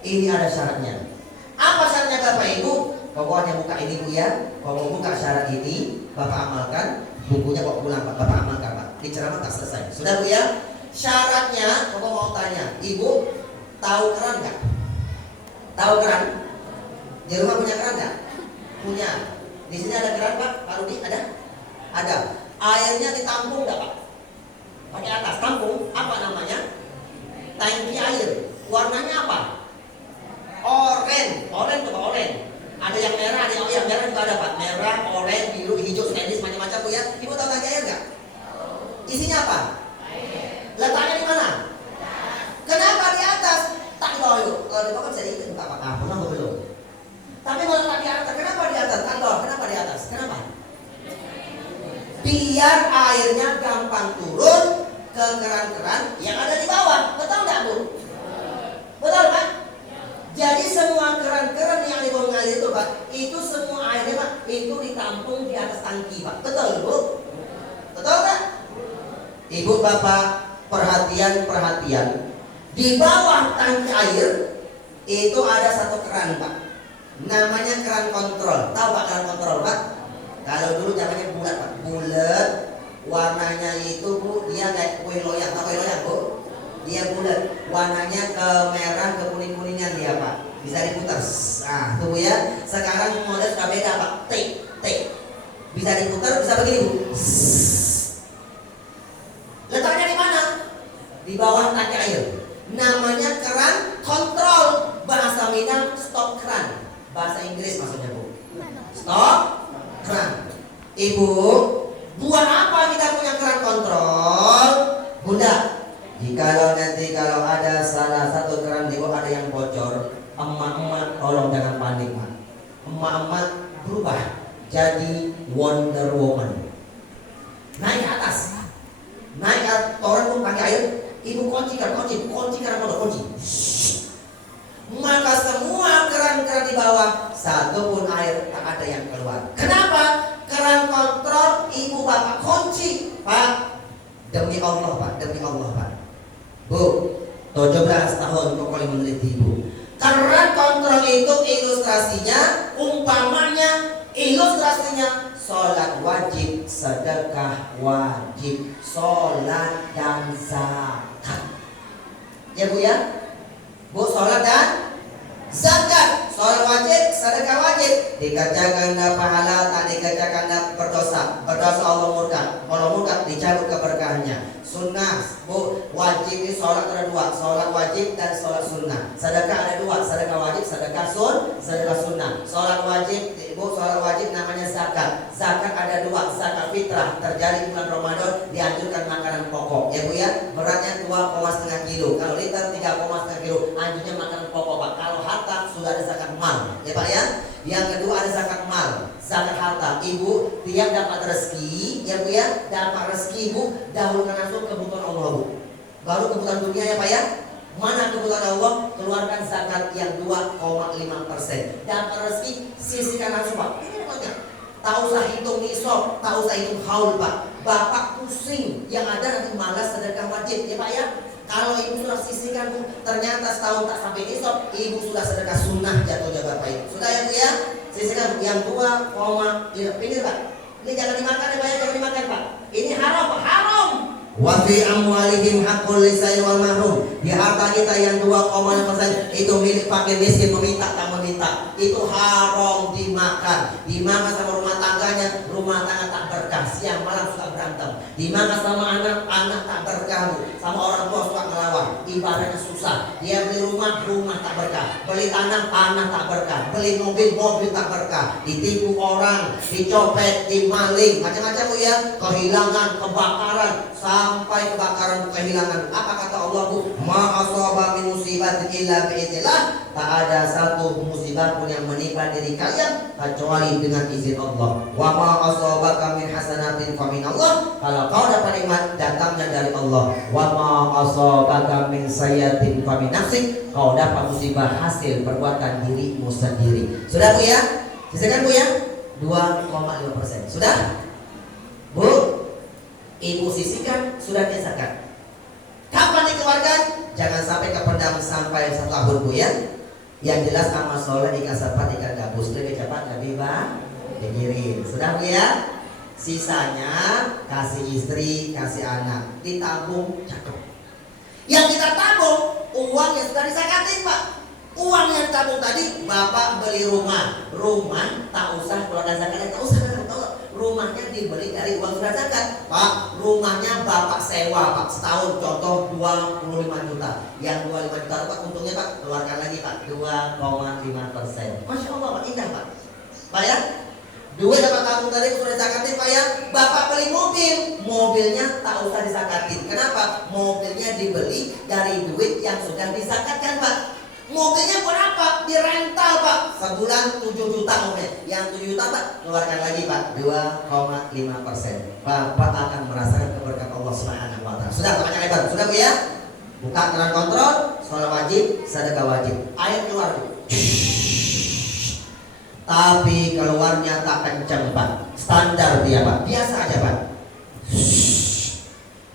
Ini ada syaratnya. Apa syaratnya Bapak Ibu? Pokoknya buka ini Bu ya. Kalau buka syarat ini Bapak amalkan, bukunya kok pulang Pak, Bapak amalkan Pak. Di ceramah tak selesai. Sudah Bu ya? Syaratnya, Bapak mau tanya, Ibu tahu keran nggak? Tahu keran? Di rumah punya keran nggak? Punya. Di sini ada keran Pak? Pak Rudi ada? Ada. Airnya ditampung nggak Pak? Pakai atas tampung. Apa namanya? Tangki air. Warnanya apa? Oranye. Oranye tuh Pak, oranye. Ada yang merah, ada yang merah juga ada Pak. Merah, oranye, biru, hijau, stainless, macam-macam Bu ya. Ibu tahu tangki air nggak? Isinya apa? Letaknya di mana? Kenapa di atas? Tak di bawah Ibu. Kalau di bawah kan bisa diikat Pak. Pernah belum? Tapi kalau letak di atas, kenapa di atas? Tak di bawah, kenapa di atas? Kenapa? Biar airnya gampang turun ke keran-keran yang ada di bawah. Betul nggak Bu? Betul Pak? Jadi semua keran-keran yang di bawah mengalir itu Pak, itu semua airnya Pak, itu ditampung di atas tangki Pak. Betul Bu? Betul nggak? Ibu Bapak perhatian. Di bawah tangki air itu ada satu keran Pak. Namanya keran kontrol. Tahu Pak keran kontrol Pak? Kalau dulu zamannya bulat Pak. Bulat. Warnanya itu Bu, dia kayak kue loyang. Tahu kue loyang Bu? Dia bulat. Warnanya ke merah, ke kuning-kuningan dia Pak. Bisa diputar. Nah, tuh ya. Sekarang model sudah beda Pak. Tik. Bisa diputar, bisa begini Bu. Letaknya di mana? Di bawah tangki air. Namanya keran kontrol. Bahasa Minang stop keran. Bahasa Inggris maksudnya Bu. Stop keran. Ibu, buat apa kita punya keran kontrol? Bunda, jikalau nanti kalau ada salah satu keran di bawah ada yang bocor, emak-emak tolong jangan panik Pak. Emak-emak berubah jadi Wonder Woman. Naik ke atas. Naik ke toren pun pakai air. Ibu kunci keran motor. Maka semua keran-keran di bawah satu pun air tak ada yang keluar. Kenapa? Keran kontrol Ibu Bapak kunci Pak. Demi Allah Pak. Bu, 17 tahun pokoknya meneliti Ibu. Keran kontrol itu ilustrasinya, umpamanya ilustrasinya sholat wajib, sedekah wajib, sholat dan zakat. Ya Bu ya? Bu, sholat dan zakat, sholat wajib, sedekah wajib, dikaca ganda pahala, tak dikaca ganda berdosa. Berdosa Allah murka, kalau murka dicabut keberkahannya. Sunnah Bu, wajib ini sholat ada dua, sholat wajib dan sholat sunnah. Sedekah ada dua, sedekah wajib, sedekah sunnah. Sholat wajib Bu, sholat wajib namanya zakat. Zakat ada dua, zakat fitrah terjadi bulan Ramadan, dianjurkan makanan pokok. Ya Bu ya, beratnya 2,5 kilo. Kalau liter 3,5 kilo, anjurnya makanan pokok Pak. Kalau harta sudah ada zakat mal, ya Pak ya. Yang kedua ada zakat mal, zakat harta. Ibu tiap dapat rezeki, ya Bu ya, dapat rezeki Ibu, dahulukan langsung kebutuhan Allah Bu. Baru kebutuhan dunia ya Pak ya. Mana kebutuhan Allah, keluarkan zakat yang 2,5%. Dapat rezeki, sisihkan langsung Pak. Ini namanya. Tak usah hitung nisab, tak usah hitung haul Pak. Bapak pusing, yang ada nanti malas sedekah wajib ya Pak ya. Kalau Ibu sudah sisihkan Bu, ternyata setahun tak sampai nisab, Ibu sudah sedekah sunnah jatuhnya Bapak Ibu. Sudah ya Bu ya? Sisihkan yang 2, pinggir Pak. Ini jangan dimakan ya Pak ya, jangan dimakan Pak. Ini haram Pak, haram. Wa fi amwalihim haqqul lisail wal mahrum. Di harta kita yang 2,5% itu milik fakir miskin, meminta tak meminta. Itu haram dimakan. Dimakan sama rumah tangganya, rumah tangga tak berkah. Siang malam suka berantem. Dimakan sama anak, anak tak berkah. Sama orang tua suka ngelawan. Ibaratnya susah. Dia beli rumah, rumah tak berkah. Beli tanah, tanah tak berkah. Beli mobil, mobil tak berkah. Ditipu orang, dicopet, dimaling, macam-macam Bu ya. Kehilangan, kebakaran, sampai kebakaran kehilangan. Apa kata Allah Bu? Ma asaba min musibatin illa bi'idznillah. Tak ada satu musibah pun yang menimpa diri kalian kecuali dengan izin Allah. Wa ma asabaka min hasanatin fa min Allah. Kalau kau dapat nikmat datangnya dari Allah. Wa ma asabaka min sayyi'atin fa min nafsik. Kau dapat musibah hasil perbuatan dirimu sendiri. Sudah Bu ya? Sisakan Bu ya? 2,5%. Sudah? Bu, Ibu sisihkan, sudah zakat. Kapan dikeluarkan? Jangan sampai kependam sampai 1 tahun Bu ya. Yang jelas amal soleh ikan sapat ikan gabus. Lebih cepat lebih bang dikirim. Sudah Bu ya? Sisanya kasih istri, kasih anak, ditabung, cakep. Yang kita tabung uang yang sudah disakatin Pak. Uang yang tabung tadi Bapak beli rumah, tak usah keluarkan zakat, tak usah. Rumahnya dibeli dari uang surat zakat. Pak, rumahnya Bapak sewa Pak, setahun contoh 25 juta. Yang 25 juta Pak, untungnya Pak, keluarkan lagi Pak 2,5%. Masya Allah Pak, indah Pak. Pak ya, duit Bapak tabung tadi sudah disakatin Pak ya. Bapak beli mobil, mobilnya tak usah disakatin. Kenapa? Mobilnya dibeli dari duit yang sudah disakatkan Pak. Mobilnya berapa? Dirental Pak. Sebulan 7 juta mobilnya. Yang 7 juta Pak, keluarkan lagi Pak 2,5%. Bapak akan merasakan keberkahan Allah Subhanahu wa taala. Sudah banyak lebar, sudah Bu ya? Buka keran kontrol, sholat wajib, sedekah wajib. Air keluar Bu. Tapi keluarnya tak kencang Pak. Standar dia Pak. Biasa aja Pak.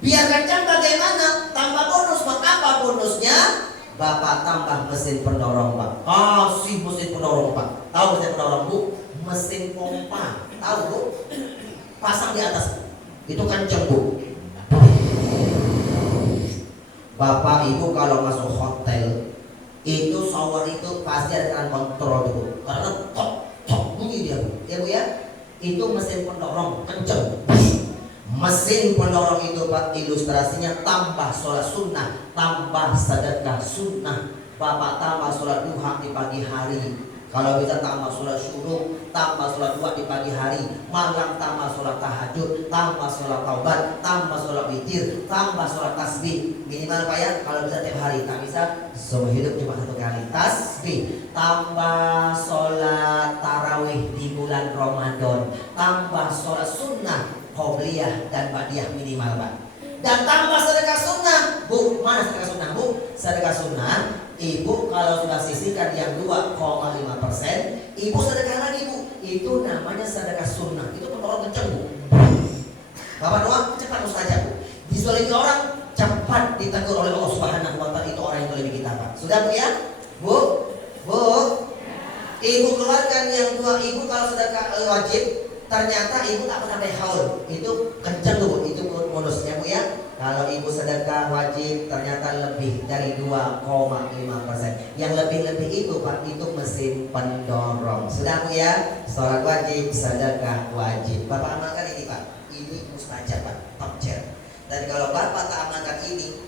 Biar kencang bagaimana? Tambah bonus Pak. Apa bonusnya? Bapak tambah mesin pendorong Pak. Kasih mesin pendorong Pak. Tahu mesin pendorong Bu? Mesin pompa. Tahu Bu? Pasang di atas. Itu kenceng Bu. Bapak Ibu kalau masuk hotel itu shower itu pasti ada keran kontrol Bu. Karena tok bunyi dia Bu. Ya Bu ya? Itu mesin pendorong kenceng. Mesin pendorong itu Pak, ilustrasinya tambah sholat sunnah, tambah sedekah sunnah. Bapak tambah sholat duha di pagi hari. Kalau bisa tambah sholat syuruk, tambah sholat duha di pagi hari. Malam tambah sholat tahajud, tambah sholat taubat, tambah sholat witir, tambah sholat tasbih. Minimal Pak ya, kalau bisa tiap hari. Tak bisa, seumur hidup cuma 1 kali tasbih. Tambah sholat tarawih di bulan Ramadan, tambah sholat sunnah, qobliyah dan ba'diyah minimal Pak. Dan tambah sedekah sunnah. Bu, mana sedekah sunnah Bu? Sedekah sunnah Ibu kalau sudah sisihkan yang 2,5%, Ibu sedekah lagi Bu. Itu namanya sedekah sunnah. Itu pendorong kenceng Bu. Bapak doa cepat mustajab Bu. Dizalimi orang cepat ditegur oleh Allah Subhanahu wa taala. Itu orang yang zalimi kita Pak. Sudah Bu ya? Bu, Ibu keluarkan yang 2. Ibu kalau sedekah wajib, ternyata ibu tak sampai haul, itu kenceng tuh Bu, itu bonusnya Bu ya. Kalau ibu sedekah wajib ternyata lebih dari 2,5%. Yang lebih-lebih itu Pak, itu mesin pendorong. Sudah Bu ya? Sholat wajib, sedekah wajib. Bapak amalkan ini Pak. Ini mustajab Pak, top chair. Dan kalau Bapak tak amalkan ini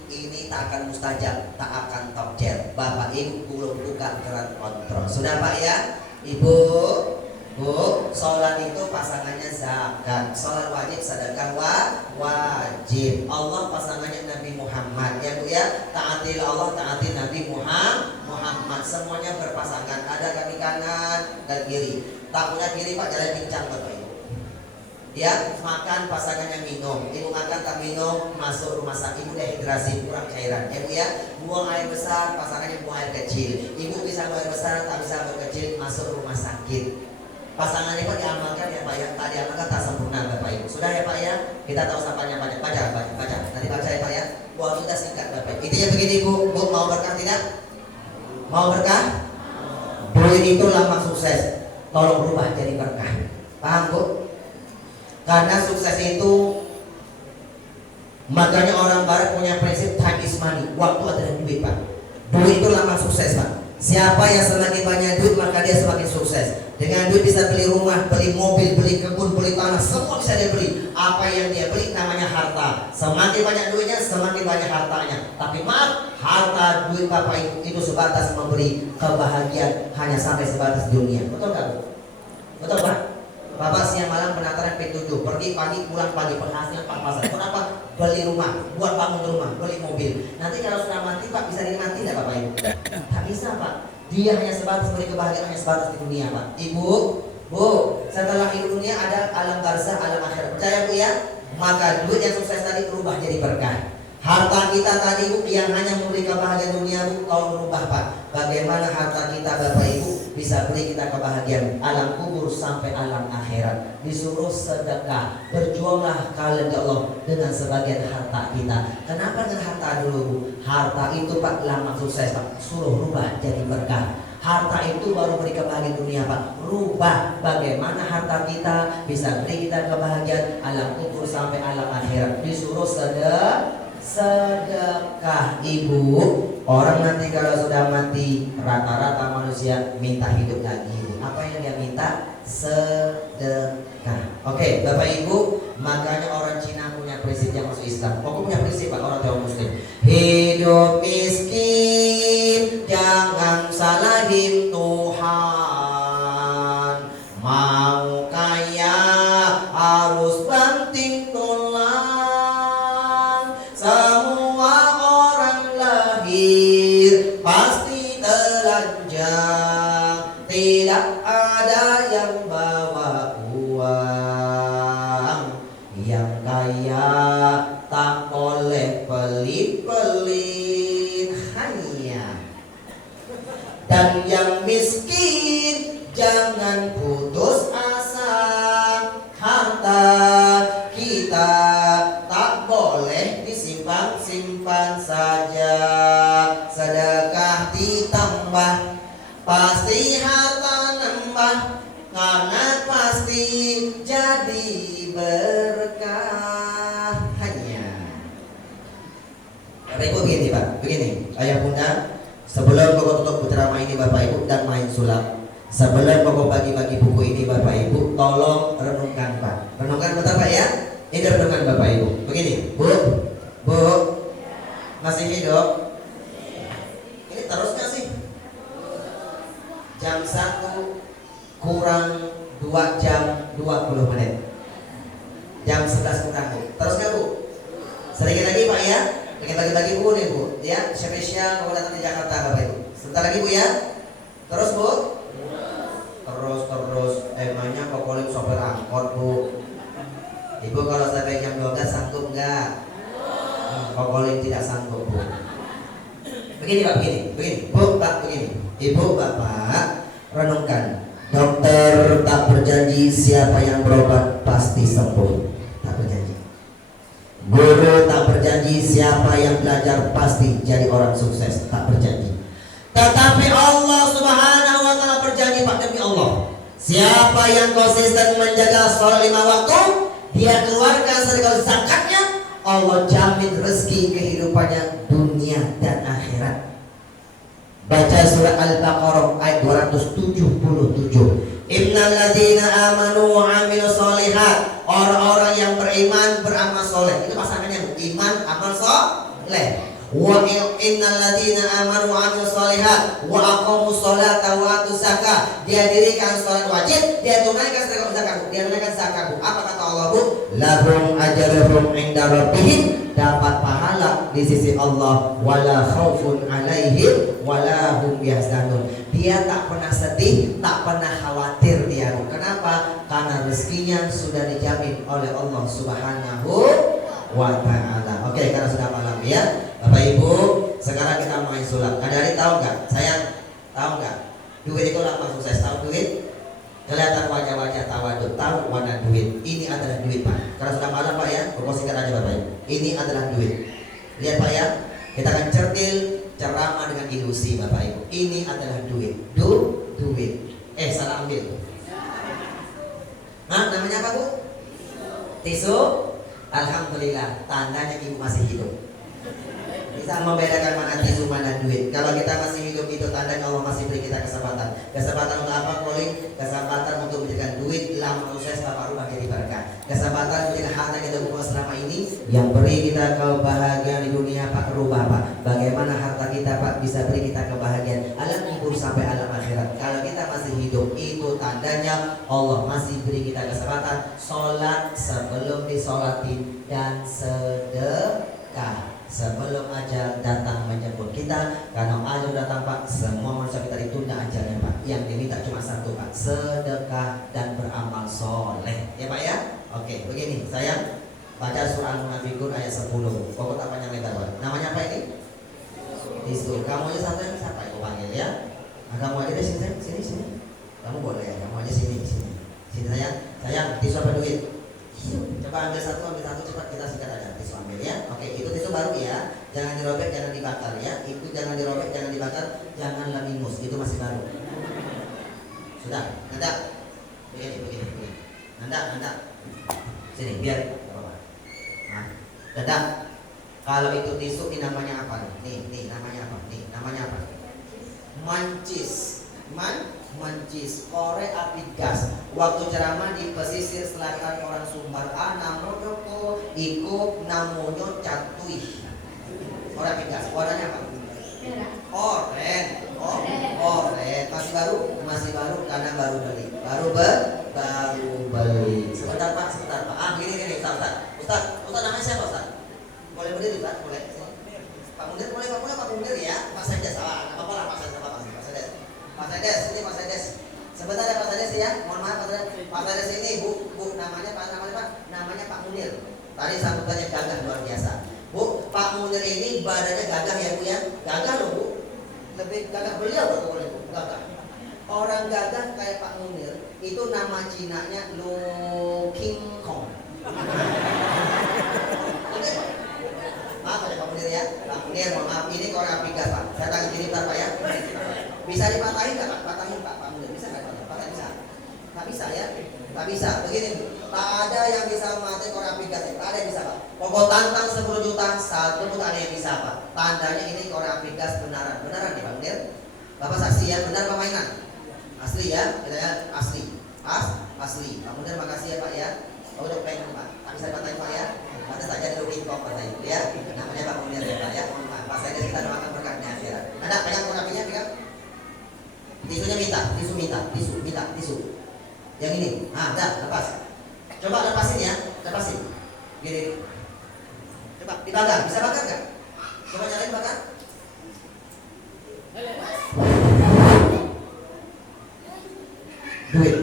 tak akan mustajab, tak akan top chair. Bapak Ibu belum buka keran kontrol. Sudah Pak ya? Ibu, Bu, sholat itu pasangannya zakat, sholat wajib, sedekah wajib. Allah pasangannya Nabi Muhammad ya Bu ya. Taati Allah, taati Nabi Muhammad. Semuanya berpasangan. Ada kaki kanan dan kiri. Tak punya kiri Pak, jalan pincang Bapak Ibu. Dia makan pasangannya minum. Ibu makan tak minum, masuk rumah sakit. Ibu dehidrasi, kurang cairan ya Bu ya. Buang air besar, pasangannya buang air kecil. Ibu bisa buang air besar, tak bisa buang kecil, masuk rumah sakit. Pasangannya Pak diamalkan ya Pak ya, tak diamalkan tak sempurna Bapak Ibu. Sudah ya Pak ya, kita tahu sapanya banyak. Baca, nanti baca ya Pak ya. Buat kita singkat Bapak. Intinya begini Bu, mau berkah tidak? Mau berkah? Duit itu lambang sukses. Tolong rubah jadi berkah. Paham Bu? Karena sukses itu, makanya orang barat punya prinsip time is money. Waktu adalah duit Pak. Duit itu lambang sukses Pak. Siapa yang semakin banyak duit maka dia semakin sukses. Dengan duit bisa beli rumah, beli mobil, beli kebun, beli tanah, semua bisa dia beli. Apa yang dia beli namanya harta. Semakin banyak duitnya, semakin banyak hartanya. Tapi maaf, harta duit Bapak Ibu itu sebatas memberi kebahagiaan, hanya sampai sebatas dunia. Betul kan? Betul Pak? Bapak siang malam penataran P7, pergi pagi pulang pagi, penghasilan pas-pasan. Kenapa? Beli rumah, buat bangun rumah, beli mobil. Nanti kalau sudah mati Pak, bisa dinikmati nggak Bapak Ibu? Tak bisa Pak. Dia hanya sebatas beri kebahagiaan, hanya sebatas di dunia Pak. Ibu, Bu, setelah hidup dunia ada alam barzah, alam akhirat. Percaya Bu ya? Maka duit yang sukses tadi berubah jadi berkah. Harta kita tadi Bu yang hanya memberi kebahagiaan dunia Bu, tolong berubah Pak. Bagaimana harta kita Bapak Ibu bisa beri kita kebahagiaan alam kubur sampai alam akhirat. Disuruh sedekah, berjuanglah kalian ya Allah dengan sebagian harta kita. Kenapa dengan harta dulu Bu? Harta itu Pak lambang sukses Pak. Suruh rubah jadi berkah. Harta itu baru beri kebahagiaan dunia Pak. Rubah bagaimana harta kita bisa beri kita kebahagiaan alam kubur sampai alam akhirat. Disuruh sedekah Ibu. Orang nanti kalau sudah mati rata-rata manusia minta hidup lagi. Apa yang dia minta? Sedekah. Oke, Bapak Ibu, makanya orang Cina punya prinsip yang masuk Islam. Pokoknya punya prinsip Pak, orang Tiongkok Muslim. Hidup miskin, jangan salahin Tuhan. Mau kaya, harus banting tulang. Semua orang lahir pasti telanjang. Tidak ada yang bawa uang. Yang kaya tak boleh pelit-pelit hanya. Dan yang miskin jangan putus asa. Harta kita tak boleh disimpan-simpan saja. Sedekah ditambah, pasti harta nambah, karena pasti jadi berkah hanya. Bapak Ibu begini Pak, begini ayah bunda, sebelum Koko tutup ceramah ini Bapak Ibu dan main sulap, sebelum Koko bagi-bagi buku ini Bapak Ibu, tolong renungkan Pak. Renungkan bentar Pak ya. Ini renungan Bapak Ibu. Begini, Bu, masih hidup? Ini terus nggak sih? Jam 1 kurang 2 jam 20 menit. Jam 11 kurang Bu. Terus nggak Bu? Sedikit lagi Pak ya. Pengen bagi-bagi buku nih Bu ya. Spesial kalau datang di Jakarta Bapak Ibu. Sebentar lagi Bu ya. Terus Bu? Terus. Emangnya Kokolim sopir angkot Bu. Ibu kalau sampai jam 12 sanggup nggak? Kokolim tidak sanggup Bu. Begini Pak, begini. Bu, Pak, begini. Ibu, Bapak, renungkan. Dokter tak berjanji siapa yang berobat pasti sembuh. Tak berjanji. Guru tak berjanji siapa yang belajar pasti jadi orang sukses. Tak berjanji. Tetapi Allah Subhanahu wa Ta'ala berjanji Pak, demi Allah. Siapa yang konsisten menjaga sholat 5 waktu, dia keluarkan sedekah zakatnya, Allah jamin rezeki kehidupannya dunia dan akhirat. Baca surat Al-Baqarah ayat 277. Innal ladzina amanu wa 'amilus sholihat. Orang-orang yang beriman beramal soleh. Itu pasangannya iman amal soleh. Wa innal ladzina amanu wa 'amilus sholihat wa aqamus sholata wa atuz zakah. Dia dirikan salat wajib, dia tunaikan sedekah zakat, dia tunaikan zakat. Apa kata Allah Bu? Lahum ajruhum 'inda rabbihim, dapat pahala di sisi Allah, wala khaufun 'alaihim wala hum yahzanun. Dia tak pernah sedih, tak pernah khawatir dia. Kenapa? Karena rezekinya sudah dijamin oleh Allah Subhanahu wa Ta'ala. Oke, karena sudah malam ya Bapak Ibu, sekarang kita main sulap. Ada tahu nggak? Saya tahu nggak? Duit itu lama sukses. Tahu duit? Kelihatan wajah-wajah tawaduk, tahu warna duit. Ini adalah duit Pak. Karena sudah malam Pak ya, promosikan aja Bapak Ibu. Ini adalah duit. Lihat Pak ya, kita akan certil ceramah dengan ilusi Bapak Ibu. Ini adalah duit. Duit. Salah ambil. Nah, namanya apa Bu? Tisu. Alhamdulillah, tandanya Ibu masih hidup. Bisa membedakan mana tisu mana duit. Kalau kita masih hidup itu tandanya Allah masih beri kita kesempatan. Kesempatan untuk apa Koling? Kesempatan untuk menjadikan duit lama sukses Bapak rumah jadi berkah. Kesempatan menjadikan harta kita bukan selama ini yang beri kita kebahagiaan di dunia Pak, rubah Pak. Bagaimana harta kita Pak bisa beri kita kebahagiaan alam kubur sampai alam akhirat. Kalau kita masih hidup itu tandanya Allah masih beri kita kesempatan sholat sebelum disolatin dan sedekah sebelum ajal datang menjemput kita. Karena ajal datang Pak, semua manusia kita ditunda ajalnya Pak. Yang diminta cuma satu Pak, sedekah dan beramal soleh ya Pak ya. Oke, begini saya baca surah Al-Munafikun ayat 10. Pokok tak panjang lebar Pak. Namanya apa ini? Tisu. Kamu aja satu yang siapa aku panggil ya. Nah, kamu aja deh sini. Kamu boleh ya, kamu aja sini. Sini sayang. Tisu apa duit? Coba ambil satu cepat, kita sikat aja. Tisu ambil ya. Oke, itu tisu baru ya. Jangan dirobek, jangan dibakar ya. Itu jangan dirobek, jangan dibakar, janganlah minus. Itu masih baru. Sudah, Nanda. Begini. Nanda. Sini, biar. Nah, Nanda. Kalau itu tisu ini namanya apa? Nih namanya apa? Namanya apa? Mancis. Mancis, korek api gas. Waktu ceramah di pesisir selatan orang Sumbar, namanya ikut namonyo catuih. Korek api gas, warnanya apa? Oren. Masih baru karena baru beli. Baru beli. Sebentar Pak. Gini, Ustaz, namanya siapa Ustaz? Boleh berdiri Ustaz? Boleh. Pak Munir boleh Pak Munir ya. Pak Sedes, apa Pak Sedes. Pak Sedes. Sebentar ya Pak Sedes ya. Mohon maaf Pak Sedes ini Bu, namanya Pak Munir. Tadi sambutannya gagah luar biasa. Bu, Pak Munir ini badannya gagah ya Bu ya. Gagah loh Bu. Lebih gagah beliau boleh Bu, gagah. Orang gagah kayak Pak Munir itu nama Cinanya Lo King Kong. Oke. Maaf ada Pak Munir ya. Pak Munir, mohon maaf ini korek api gas Pak. Saya tangan gini bentar Pak ya. Bisa dipatahin nggak Pak? Patahin Pak Munir, bisa nggak? Patahin bisa? Nggak bisa ya? Nggak bisa. Begini, tak ada yang bisa memakai korek api gas. Tak ada yang bisa Pak. Pokok tantang 10 juta, satu pun tak ada yang bisa Pak. Tandanya ini korek api gas benaran nih Pak Munir. Bapak saksi ya, benar permainan. Asli ya, kita ya asli. Asli. Pak Munir makasih ya Pak ya. Udah pengen Pak. Tak bisa dipatahin Pak ya. Ada saja di Rukin Kok patahin ya. Namanya Pak Munir ya Pak ya. Pas saya kita doakan berkatnya akhirat. Ada pegang korek apinya pegang. Tisunya minta. Yang ini, dah lepas. Coba lepasin ya, Gini. Coba dibakar, bisa bakar nggak? Coba nyalain bakar. Duit.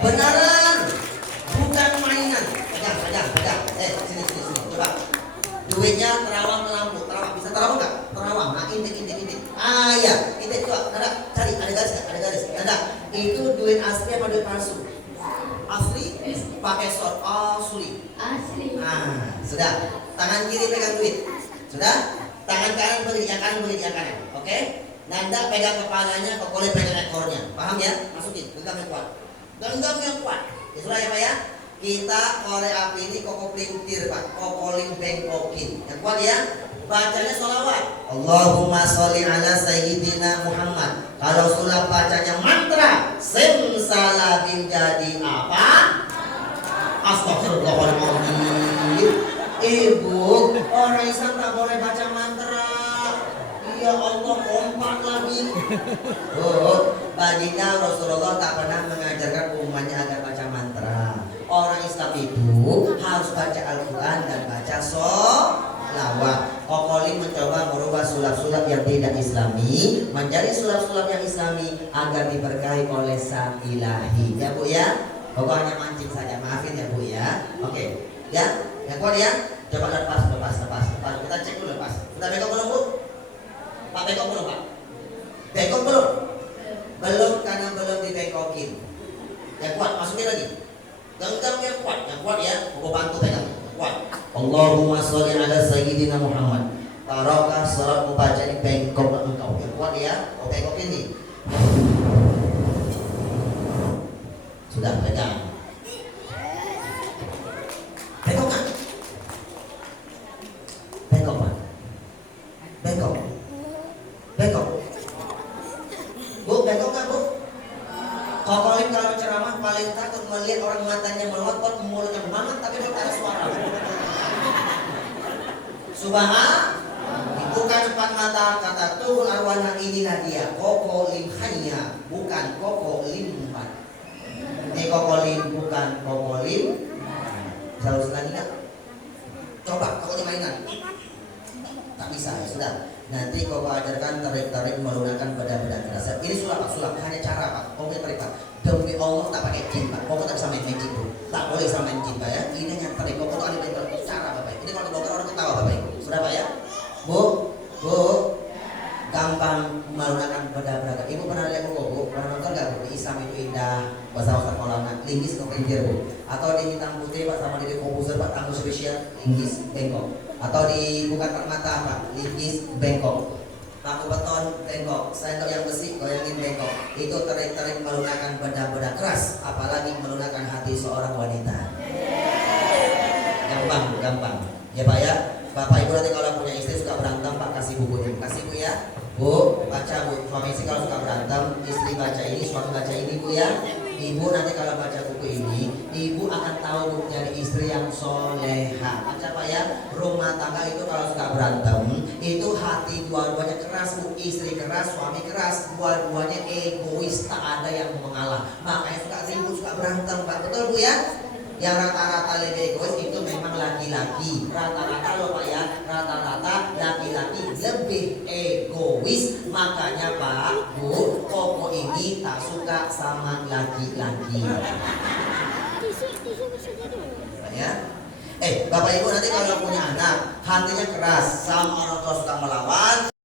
Beneran, bukan mainan. Pegang. Sini. Coba. Duitnya terawang melambung. Bisa terawang nggak? Terawang. Nah, intik. Ya, intik coba. Nada, cari. Ada garis. Nada, itu duit asli apa duit palsu? Asli. Pakai short. Asli. Nah, sudah. Tangan kiri pegang duit. Sudah. Tangan kanan beli yang kanan. Oke? Nanda pegang kepalanya, Kokoli pegang ekornya. Paham ya? Masukin. Genggam yang kuat. Ya sudah ya Pak ya. Kita korek api ini Koko pelintir Pak, Kokoling bengkokin. Yang kuat ya. Bacanya sholawat. Allahumma sholli ala sayyidina Muhammad. Kalau sulap bacanya mantra, simsalabim jadi apa? Astagfirullahaladzim. Ibu, orang Islam tak boleh baca mantra. Ya Allah, kompak lagi. Baginda Rasulullah tak pernah mengajarkan umatnya agar baca mantra. Orang Islam itu harus baca Al-Quran dan baca sholawat. Kokoli mencoba merubah sulap-sulap yang tidak Islami menjadi sulap-sulap yang Islami agar diberkahi oleh Sang Ilahi. Ya Bu ya, pokoknya mancing saja, maafin ya Bu ya. Oke, ya, yang kuat ya. Coba lepas. Kita cek dulu lepas. Kita bengkok belum Bu? Pak bengkok belum Pak? Bengkok belum? Belum karena belum dibengkokin. Yang kuat, masukin lagi. Genggam yang kuat ya. Aku bantu pegang. Kuat. Allahumma sholli ala sayyidina Muhammad. Barokah salat membaca di bengkok engkau. Yang kuat ya. Oh bengkok ini. Sudah pegang. Bengkok kan? Bengkok Pak. Bengkok. Bu, bengkok kan Bu? Kokolin kalau ceramah paling takut melihat orang matanya melotot, mulutnya memangat, tapi tidak ada suara. Subhan, bukan empat mata kata tuhul arwana inilah dia. Kokolin hanya, bukan kokolin empat. Ini kokolin bukan kokolin. Bisa ulang lagi nggak? Coba kokolin mainan. Tak bisa, ya sudah. Nanti kau ajarkan tarik-tarik menggunakan benda-benda keras. Ini sulap hanya cara Pak. Kau tarik Pak. Demi Allah tak pakai jin Pak. Kau tak bisa main magic Bu. Tak boleh sama main jin Pak ya. Ini hanya tarik. Kau ada cara Bapak. Ini kalau dibongkar orang ketawa Bapak. Sudah Pak ya. Bu, gampang menggunakan benda-benda. Ibu pernah lihat Bu? Pernah nonton nggak Bu? Islam itu indah, bahasa Ustaz Maulana, linggis kepencir bu. Atau di hitam putih Pak sama di komposer Pak tamu spesial, linggis bengkok. Atau di bukan permata Pak, linggis bengkok. Paku beton bengkok, sendok yang besi goyangin bengkok. Itu terik-terik melunakkan benda-benda keras, apalagi melunakkan hati seorang wanita. Gampang. Ya Pak ya. Bapak Ibu nanti kalau punya istri suka berantem Pak, kasih bukunya, kasih Bu ya. Bu, baca Bu. Suami istri kalau suka berantem, istri baca ini, suami baca ini Bu ya. Ibu nanti kalau baca buku ini, ibu akan tahu Bu jadi istri yang soleha. Baca Pak ya. Rumah tangga itu kalau suka berantem, itu hati dua-duanya keras Bu. Istri keras, suami keras, dua-duanya egois, tak ada yang mau mengalah. Makanya suka ribut, suka berantem Pak. Betul Bu ya? Yang rata-rata lebih egois itu memang laki-laki. Rata-rata loh Pak ya, rata-rata laki-laki lebih egois. Makanya Pak, Bu, Koko ini tak suka sama laki-laki. Ya. Bapak Ibu nanti kalau punya anak, hatinya keras, sama orang tua suka melawan.